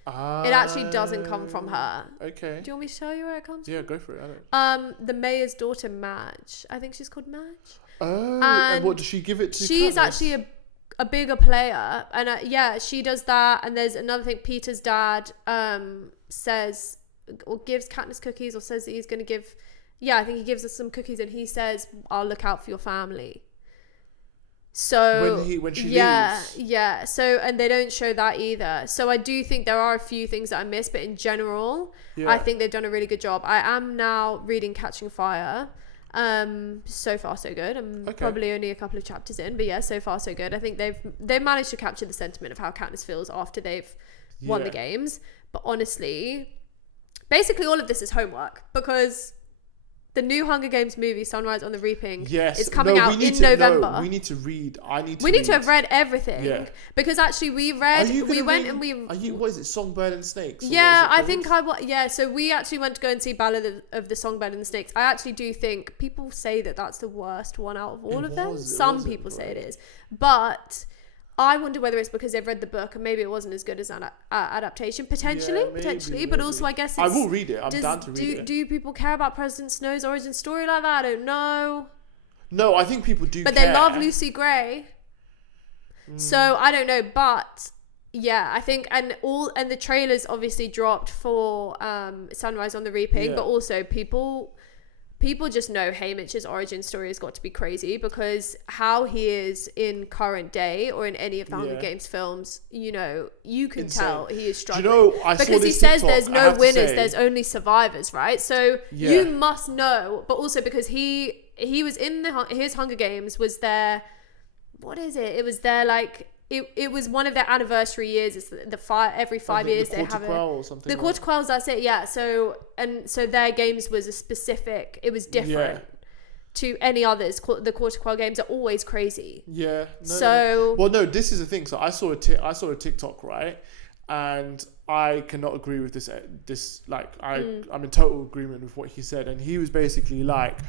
It actually doesn't come from her. Okay. Do you want me to tell you where it comes from? Yeah, go for it. I don't. The mayor's daughter, Madge. I think she's called Madge. Oh, and what does she give it to? She's Katniss? actually a bigger player, and yeah, she does that. And there's another thing. Peter's dad says or gives Katniss cookies, or says that he's going to give. Yeah, I think he gives us some cookies, and he says, "I'll look out for your family." So when she leaves. Yeah. So, and they don't show that either. So I do think there are a few things that I missed, but in general, I think they've done a really good job. I am now reading Catching Fire. So far so good. I'm probably only a couple of chapters in, but yeah, so far so good. I think they've managed to capture the sentiment of how Katniss feels after they've won the games. But honestly, basically all of this is homework, because the new Hunger Games movie, Sunrise on the Reaping, is coming out in November. No, we need to read. We need to have read everything, because actually we read. What is it? Songbird and Snakes? Yeah, I think yeah. So we actually went to go and see Ballad of the Songbird and the Snakes. I actually do think people say that that's the worst one out of all of them. Some people say it is, but I wonder whether it's because they've read the book and maybe it wasn't as good as an adaptation. Potentially. But also I guess I will read it. I'm down to read it. Do people care about President Snow's origin story like that? I don't know. No, I think people do. But they love Lucy Gray. So I don't know, but yeah, I think and the trailers obviously dropped for Sunrise on the Reaping, but also people just know Haymitch's origin story has got to be crazy, because how he is in current day or in any of the Hunger Games films, you can tell he is struggling. Because he says there's no winners, there's only survivors, right? So you must know, but also because he was in his Hunger Games was there. What is it? It was there like. It was one of their anniversary years. It's every 5 years they have it. The Quarter Quells, that's it. Yeah. So their games was a specific. It was different to any others. The Quarter Quell games are always crazy. Yeah. No. This is the thing. So I saw a TikTok, right, and I cannot agree with this. I'm in total agreement with what he said, and he was basically like,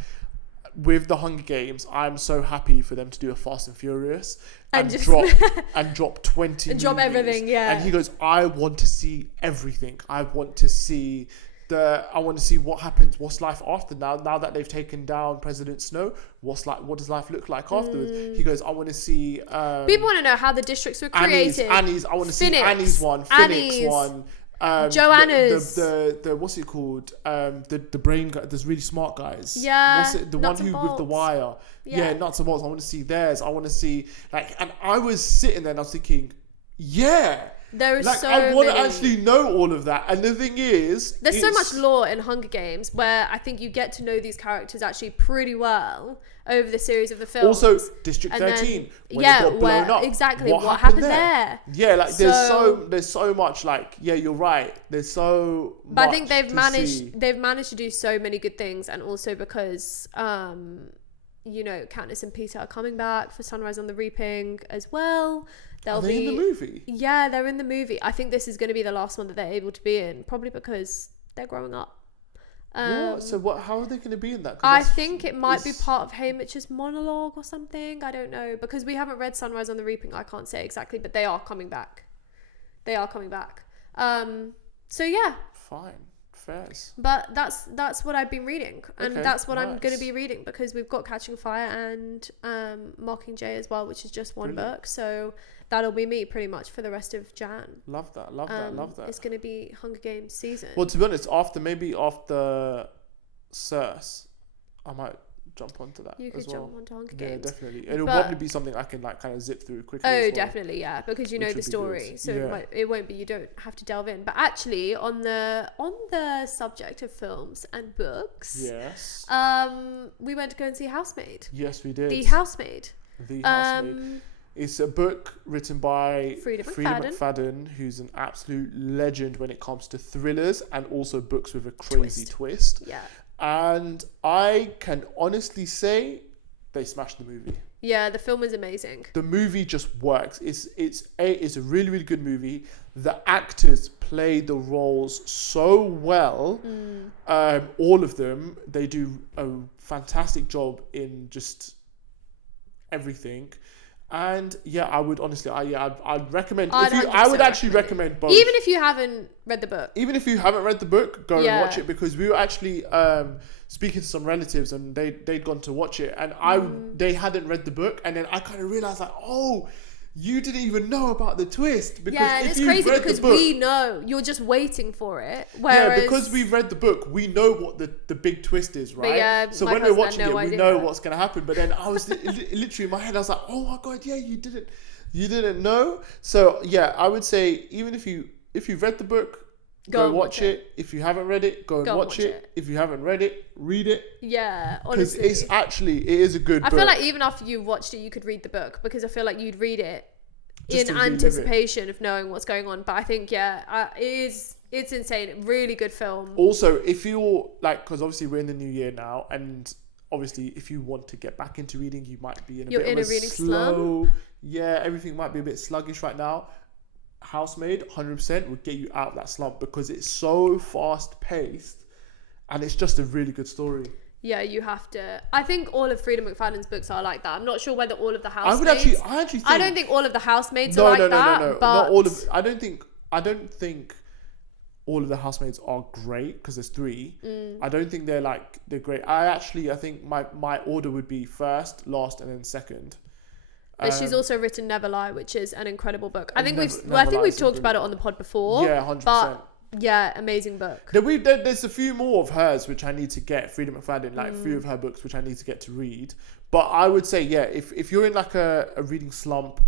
with the Hunger Games, I'm so happy for them to do a Fast and Furious and drop 20 and drop everything, And he goes, I want to see everything. I want to see what happens. What's life after now that they've taken down President Snow? What does life look like afterwards? He goes, I want to see. People want to know how the districts were created. I want to see Annie's one, Phoenix one. Joanna's the what's it called? The brain guy, there's really smart guys. Yeah. What's it? The Nuts one and who bolts. with the wire. Yeah, Nuts and Bolts. I want to see theirs. I want to see and I was sitting there and I was thinking, there is I want to actually know all of that. And the thing is, there's so much lore in Hunger Games where I think you get to know these characters actually pretty well over the series of the films. Also, District 13, when it got blown up. Exactly. What happened there? Yeah, there's so much you're right. There's so much. But I think they've managed to do so many good things, and also because Katniss and Peter are coming back for Sunrise on the Reaping as well. Are they in the movie? Yeah, they're in the movie. I think this is going to be the last one that they're able to be in, probably because they're growing up. What? So how are they going to be in that? I think it might be part of Haymitch's monologue or something. I don't know, because we haven't read Sunrise on the Reaping. I can't say exactly, but they are coming back. So yeah. Fine. Fairs. But that's what I've been reading, and that's what I'm going to be reading, because we've got Catching Fire and Mockingjay as well, which is just one book. So that'll be me pretty much for the rest of Jan. Love that. It's going to be Hunger Games season. Well, to be honest, after Circe, I might jump onto that. You could jump onto Hunger Games. Yeah, definitely. It'll probably be something I can kind of zip through quickly. Oh, definitely, yeah, because you know the story, so it won't be. You don't have to delve in. But actually, on the subject of films and books, yes, we went to go and see Housemaid. Yes, we did. The Housemaid. It's a book written by Frida McFadden, who's an absolute legend when it comes to thrillers and also books with a crazy twist. Yeah. And I can honestly say they smashed the movie. Yeah, the film is amazing. The movie just works. It's a really, really good movie. The actors play the roles so well. All of them, they do a fantastic job in just everything. And yeah, I would honestly, I'd recommend. I would actually recommend both. Even if you haven't read the book. Even if you haven't read the book, go and watch it, because we were actually speaking to some relatives and they'd gone to watch it, and they hadn't read the book, and then I kind of realized you didn't even know about the twist. Because yeah, and it's crazy because we know. You're just waiting for it. Whereas, yeah, because we've read the book, we know what the big twist is, right? Yeah, so when we're watching it, we know what's going to happen. But then I was literally in my head, I was like, oh my God, yeah, you didn't know. So yeah, I would say even if you've read the book, go watch it. If you haven't read it, go and watch it. If you haven't read it, read it. Yeah, honestly. Because it is a good book. I feel like even after you watched it, you could read the book because I feel like you'd read it Just in anticipation of knowing what's going on. But I think, it's insane. Really good film. Also, if you're like, because obviously we're in the new year now, and obviously if you want to get back into reading, you might be in a bit of a reading slow. Yeah, everything might be a bit sluggish right now. Housemaid 100% would get you out of that slump because it's so fast paced and it's just a really good story. Yeah, you have to. I think all of Frida McFadden's books are like that. I'm not sure whether all of the Housemaids. I actually think, I don't think all of the Housemaids are like that. No. But not all of. I don't think all of the Housemaids are great because there's 3. I don't think they're great. I think my order would be first, last, and then second. But she's also written Never Lie, which is an incredible book. I think we've talked about it on the pod before. Yeah, 100%. But yeah, amazing book. There's a few more of hers which I need to get. Frida McFadden, a few of her books which I need to get to read. But I would say, yeah, if you're in like a reading slump,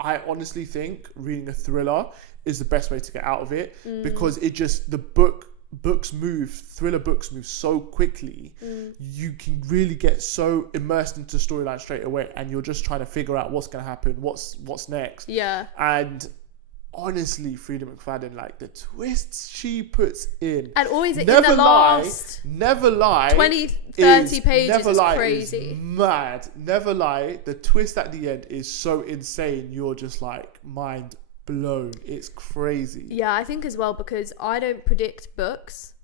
I honestly think reading a thriller is the best way to get out of it because it just thriller books move so quickly. You can really get so immersed into the storyline straight away, and you're just trying to figure out what's going to happen, what's next. Yeah. And honestly, Frida McFadden, like the twists she puts in, and always in the last Never Lie 20-30 pages is crazy. Is mad. Never Lie, the twist at the end is so insane. You're just like mind blown. It's crazy. Yeah, I think as well because I don't predict books.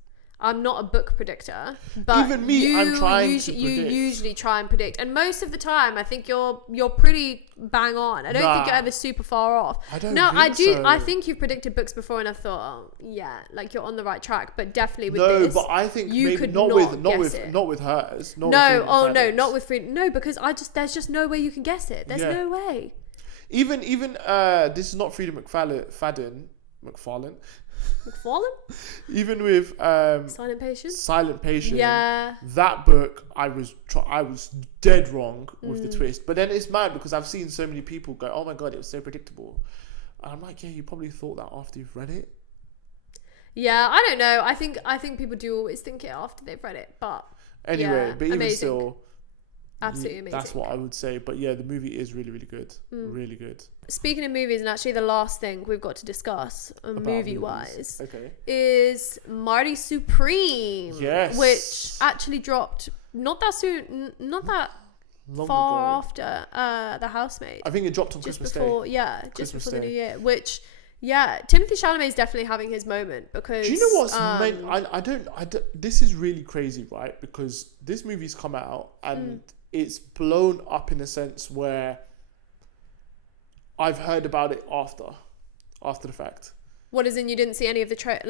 I'm not a book predictor, but even me, I'm trying to predict. You usually try and predict, and most of the time, I think you're pretty bang on. I don't think you're ever super far off. I don't. No, I do. So. I think you've predicted books before, and I thought, oh, yeah, like you're on the right track. But definitely with this, but I think you maybe could not with it. Not with hers. Not with Frida. No, because there's just no way you can guess it. There's no way. Even this is not Frida McFadden. Even with Silent Patient. Yeah. That book, I was dead wrong with the twist. But then it's mad because I've seen so many people go, "Oh my God, it was so predictable." And I'm like, yeah, you probably thought that after you've read it. Yeah, I don't know. I think people do always think it after they've read it, but anyway, but even amazing. Still. Absolutely amazing. That's what I would say. But yeah, the movie is really, really good. Really good. Speaking of movies, and actually the last thing we've got to discuss, movie-wise, is Marty Supreme. Yes. Which actually dropped not that soon, not that far after The Housemaid. I think it dropped on Christmas Day. Yeah, just before the New Year. Which, yeah, Timothée Chalamet is definitely having his moment because... Do you know what's I don't... This is really crazy, right? Because this movie's come out and... It's blown up in a sense where I've heard about it after the fact. What is in you didn't see any of the trailer?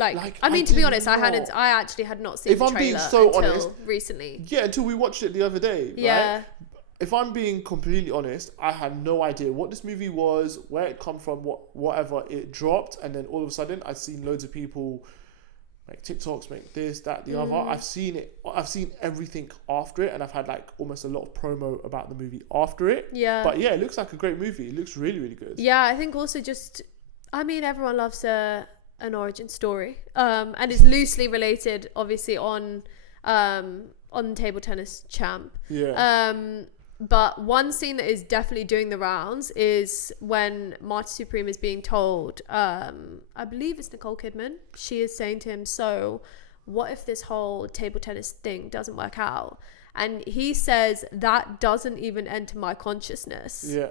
I mean, to be honest, I actually had not seen the trailer until recently. Yeah, until we watched it the other day. Yeah. Right? If I'm being completely honest, I had no idea what this movie was, where it come from, whatever. It dropped, and then all of a sudden, I've seen loads of people make TikToks, make this, that, the other. I've seen it. I've seen everything after it, and I've had like almost a lot of promo about the movie after it. Yeah. But yeah, it looks like a great movie. It looks really, really good. Yeah, I think also everyone loves an origin story, and it's loosely related, obviously, on Table Tennis Champ. Yeah. But one scene that is definitely doing the rounds is when Marty Supreme is being told, I believe it's Nicole Kidman, she is saying to him, so what if this whole table tennis thing doesn't work out? And he says, that doesn't even enter my consciousness. Yeah.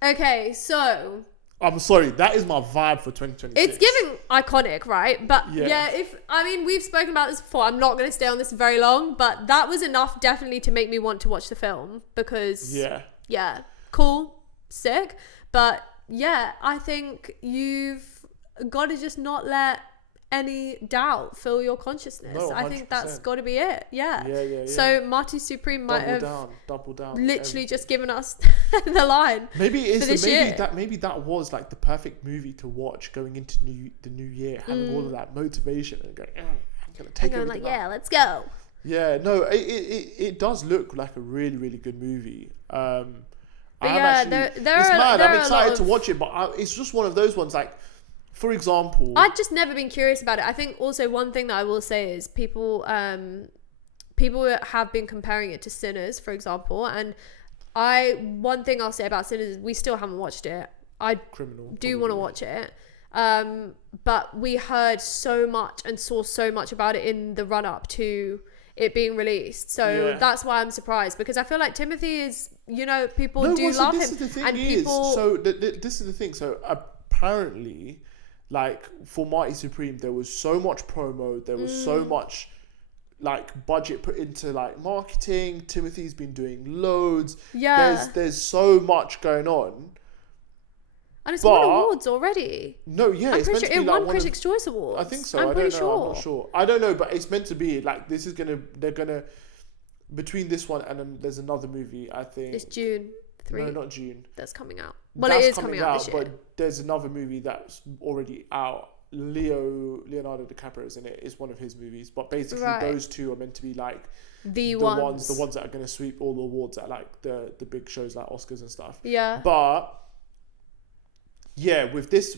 Okay, so... I'm sorry, that is my vibe for 2026. It's giving iconic, right? But we've spoken about this before. I'm not going to stay on this very long, but that was enough definitely to make me want to watch the film because cool, sick. But yeah, I think you've got to just not let any doubt fill your consciousness. No, I think that's got to be it. Yeah. So Marty Supreme might have double down. Literally just given us the line. Maybe that was like the perfect movie to watch going into the new year, having all of that motivation and going, I'm gonna take it. Like, yeah, let's go. Yeah, no, it does look like a really, really good movie. But I'm excited to watch it, but it's just one of those ones. Like, for example, I've just never been curious about it. I think also one thing that I will say is people have been comparing it to Sinners, for example, and one thing I'll say about Sinners is we still haven't watched it. I do want to watch it. But we heard so much and saw so much about it in the run up to it being released. So that's why I'm surprised, because I feel like Timothy is, people love him. This is the thing. So apparently, like, for Mighty Supreme, there was so much promo, there was so much like budget put into like marketing. Timothy's been doing loads. There's so much going on. And it's won awards already. No, yeah, I'm pretty sure it won Critics' Choice Awards. I think so. I'm not sure. I don't know, but it's meant to be like they're gonna between this one and then there's another movie. I think it's June 3. No, not June. That's coming out. Well, it is coming out this year. But there's another movie that's already out. Leonardo DiCaprio is in it. It's one of his movies. But basically, those two are meant to be like the ones that are gonna sweep all the awards at like the big shows like Oscars and stuff. Yeah. But yeah, with this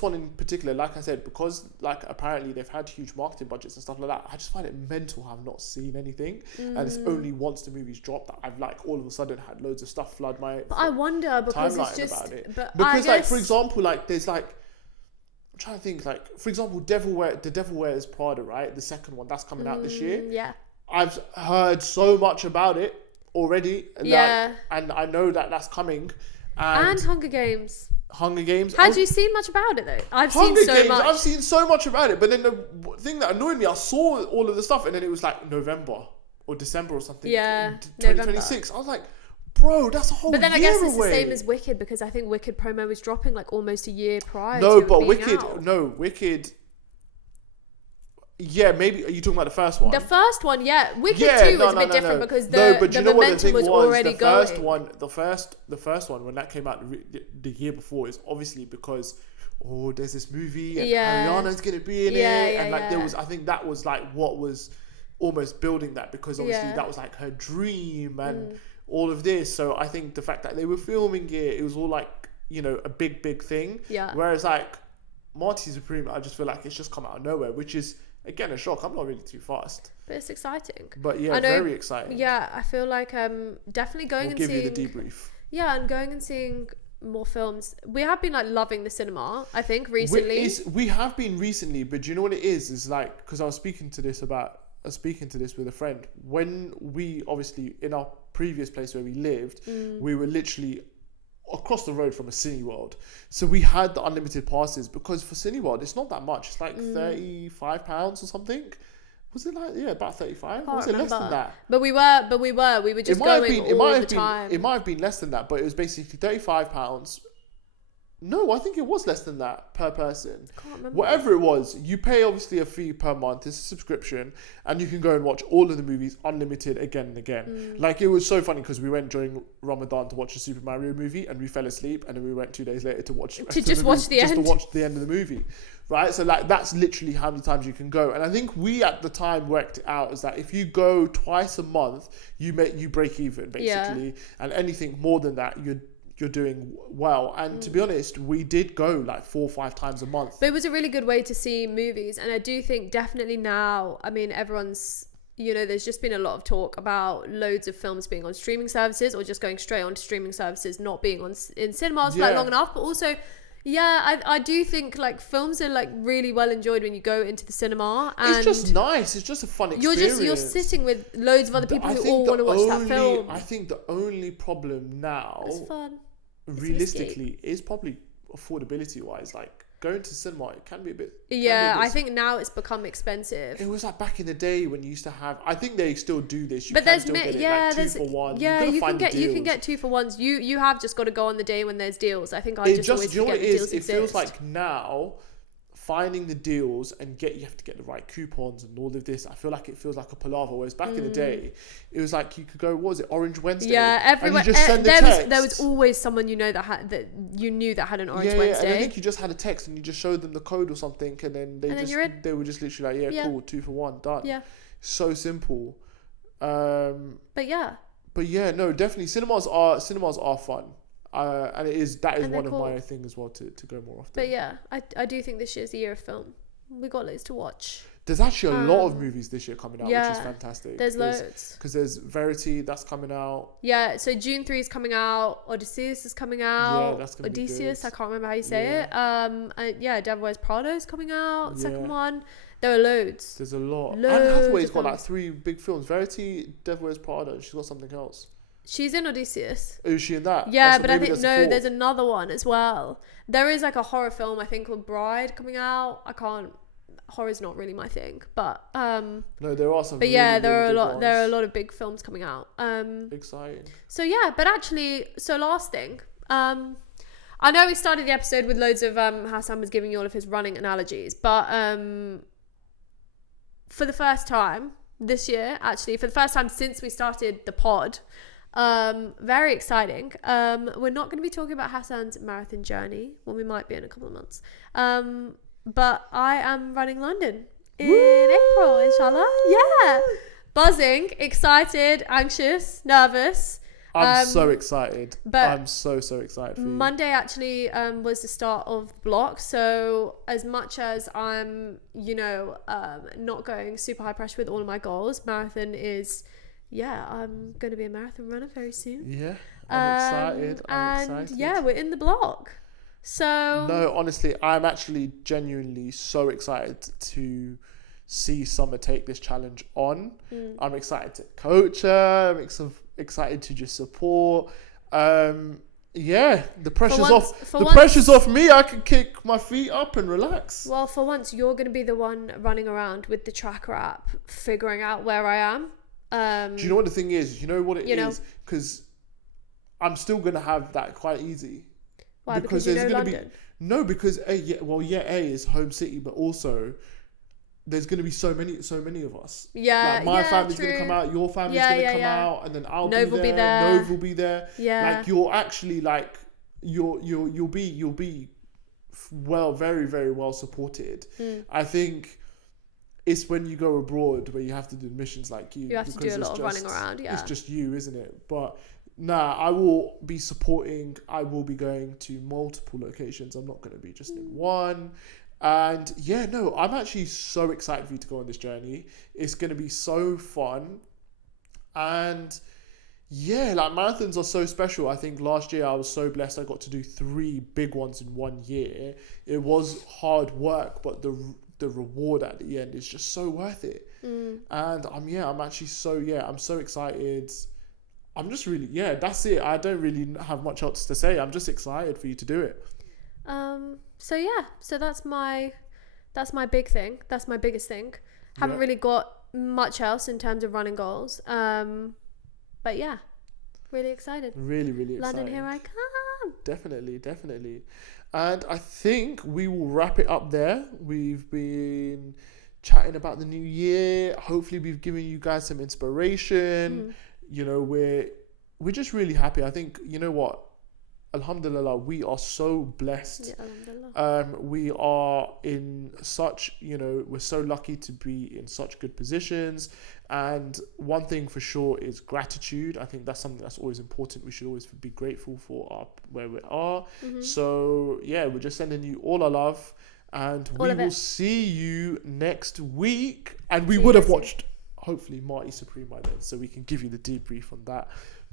one in particular, like I said, because like apparently they've had huge marketing budgets and stuff like that, I just find it mental I've not seen anything. And it's only once the movie's dropped that I've like all of a sudden had loads of stuff flood my I wonder because timeline it's just about it. But because like for example, like there's like I'm trying to think, like for example, The Devil Wears Prada, right? The second one that's coming out this year. Yeah. I've heard so much about it already. Yeah. And I know that that's coming. And Hunger Games. Had you seen much about it though? I've seen so much about it, but then the thing that annoyed me, I saw all of the stuff and then it was like November or December or something. Yeah, 2026. I was like, bro, that's a whole year away. But then I guess it's the same as Wicked, because I think Wicked promo was dropping like almost a year prior. Wicked. Yeah, maybe. Are you talking about the first one? The first one, yeah. Wicked 2 was a bit different because the momentum was already going. The first one, when that came out the year before, is obviously because there's this movie and Ariana's gonna be in it, and like there was, I think that was like what was almost building that, because obviously that was like her dream and all of this. So I think the fact that they were filming it was all like a big thing. Yeah. Whereas like Marty Supreme, I just feel like it's just come out of nowhere, which is again a shock. I'm not really too fast, but it's exciting. But yeah, very exciting. Yeah, I feel like definitely going and seeing. We'll give you the debrief. Yeah, and going and seeing more films. We have been like loving the cinema, I think, recently. We have been recently, but do you know what it is? Is like, because I was speaking to this with a friend. When we obviously in our previous place where we lived, we were literally across the road from a Cineworld, so we had the unlimited passes, because for Cineworld it's not that much. It's like £35 or something. Was it like about 35? Was it less than that? But we were just going all the time. It might have been less than that, but it was basically £35. No, I think it was less than that per person. Can't remember. Whatever it was, you pay obviously a fee per month. It's a subscription, and you can go and watch all of the movies unlimited again and again. Like, it was so funny because we went during Ramadan to watch a Super Mario movie, and we fell asleep, and then we went 2 days later to watch just watch the end of the movie, right? So like that's literally how many times you can go. And I think we at the time worked it out as that if you go twice a month, you break even basically, and anything more than that, you're doing well. And to be honest, we did go like 4 or 5 times a month. But it was a really good way to see movies. And I do think definitely now, I mean, everyone's, there's just been a lot of talk about loads of films being on streaming services or just going straight onto streaming services, not being in cinemas for like long enough. But also, I do think like films are like really well enjoyed when you go into the cinema. And it's just nice. It's just a fun experience. You're sitting with loads of other people who all want to watch that film. I think the only problem now, it's fun. Realistically, is probably affordability wise. Like going to cinema, it can be a bit. I think now it's become expensive. It was like back in the day when you used to have. I think they still do this. But there's 2 for 1. Yeah, you can get 2 for 1s. You have just got to go on the day when there's deals. I think I just always forget the deals exist. It feels like now finding the deals and you have to get the right coupons and all of this. I feel like it feels like a palaver. Whereas back in the day, it was like you could go, what was it, Orange Wednesday? Yeah, everywhere. And you just send the text. There was always someone you knew that had an Orange Wednesday. And I think you just had a text and you just showed them the code or something, and then they were just literally like, cool, 2 for 1, done. Yeah, so simple. But yeah, no, definitely cinemas are fun. And that is one of my things as well to go more often. But yeah, I do think this year's the year of film. We got loads to watch. There's actually a lot of movies this year coming out, which is fantastic. There's loads. Because there's Verity that's coming out. Yeah, so June 3 is coming out. Odysseus is coming out. Yeah, that's going to be Odysseus, good. I can't remember how you say it. Devil Wears Prada is coming out. Second one. There are loads. There's a lot. Loads Anne Hathaway's of got films. like 3 big films. Verity, Devil Wears Prada, and she's got something else. She's in Odysseus. Oh, is she in that? Yeah, so but I think there's there's another one as well. There is like a horror film I think called Bride coming out. Horror's not really my thing, but no, there are some. But really, yeah, there really are a big lot. ones. There are a lot of big films coming out. Exciting. So yeah, but actually, last thing. I know we started the episode with loads of Hassan was giving you all of his running analogies, but for the first time this year, actually, for the first time since we started the pod, very exciting. We're not going to be talking about Hassan's marathon journey. Well, we might be in a couple of months. But I am running London in April, inshallah. Yeah. Buzzing, excited, anxious, nervous. I'm so excited. But I'm so excited for you. Monday actually was the start of the block. So as much as I'm, not going super high pressure with all of my goals, marathon is, I'm going to be a marathon runner very soon. Yeah, I'm excited. And yeah, we're in the block. So no, honestly, I'm actually genuinely so excited to see Summer take this challenge on. I'm excited to coach her. I'm excited to just support. The pressure's off. The pressure's off me. I can kick my feet up and relax. Well, for once, you're going to be the one running around with the tracker app, figuring out where I am. Do you know what the thing is? You know what it is? Because I'm still going to have that quite easy. Why? Because you know London? No, because A is home city, but also there's going to be so many of us. Yeah, like my family's going to come out, your family's going to come out, and then Nove will be there. Nove will be there. Yeah, like you're actually like you'll be very, very well supported. I think it's when you go abroad where you have to do missions like you. You have to do a lot of running around. Yeah, it's just you, isn't it? But I will be supporting. I will be going to multiple locations. I'm not going to be just in one. And I'm actually so excited for you to go on this journey. It's going to be so fun. And marathons are so special. I think last year I was so blessed. I got to do 3 big ones in 1 year. It was hard work, but the reward at the end is just so worth it. And I'm actually I'm so excited. I'm just really, that's it. I don't really have much else to say. I'm just excited for you to do it. So that's my big thing. That's my biggest thing. Haven't really got much else in terms of running goals. But yeah, really excited. Really, really excited. London, here I come. Definitely. And I think we will wrap it up there. We've been chatting about the new year. Hopefully we've given you guys some inspiration. We're just really happy. I think, you know what? Alhamdulillah, we are so blessed. We are in such, we're so lucky to be in such good positions. And one thing for sure is gratitude. I think that's something that's always important. We should always be grateful for where we are. So we're just sending you all our love, and we will see you next week. And we would have watched, hopefully, Marty Supreme by then, so we can give you the debrief on that.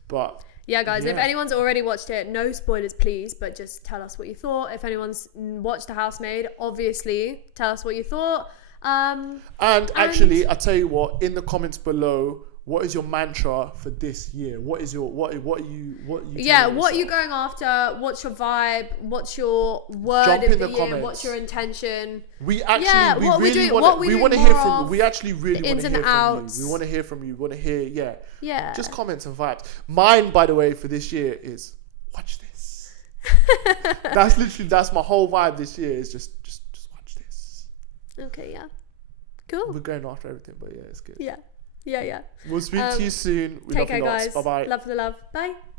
But yeah, guys, if anyone's already watched it, no spoilers, please, but just tell us what you thought. If anyone's watched The Housemaid, obviously, tell us what you thought. And actually, I tell you what, in the comments below, what is your mantra for this year? What is your what are you what are you going after? What's your vibe? What's your word of the year? Comments. What's your intention? We actually we want to hear from you. We actually really want to hear from you. We want to hear from you. We want to hear just comments and vibes. Mine, by the way, for this year is watch this. That's my whole vibe this year is just watch this. Okay, yeah. Cool. We're going after everything, but yeah, it's good. Yeah. We'll speak to you soon. We Take love you care, lots. guys. Bye bye. Love the love. Bye.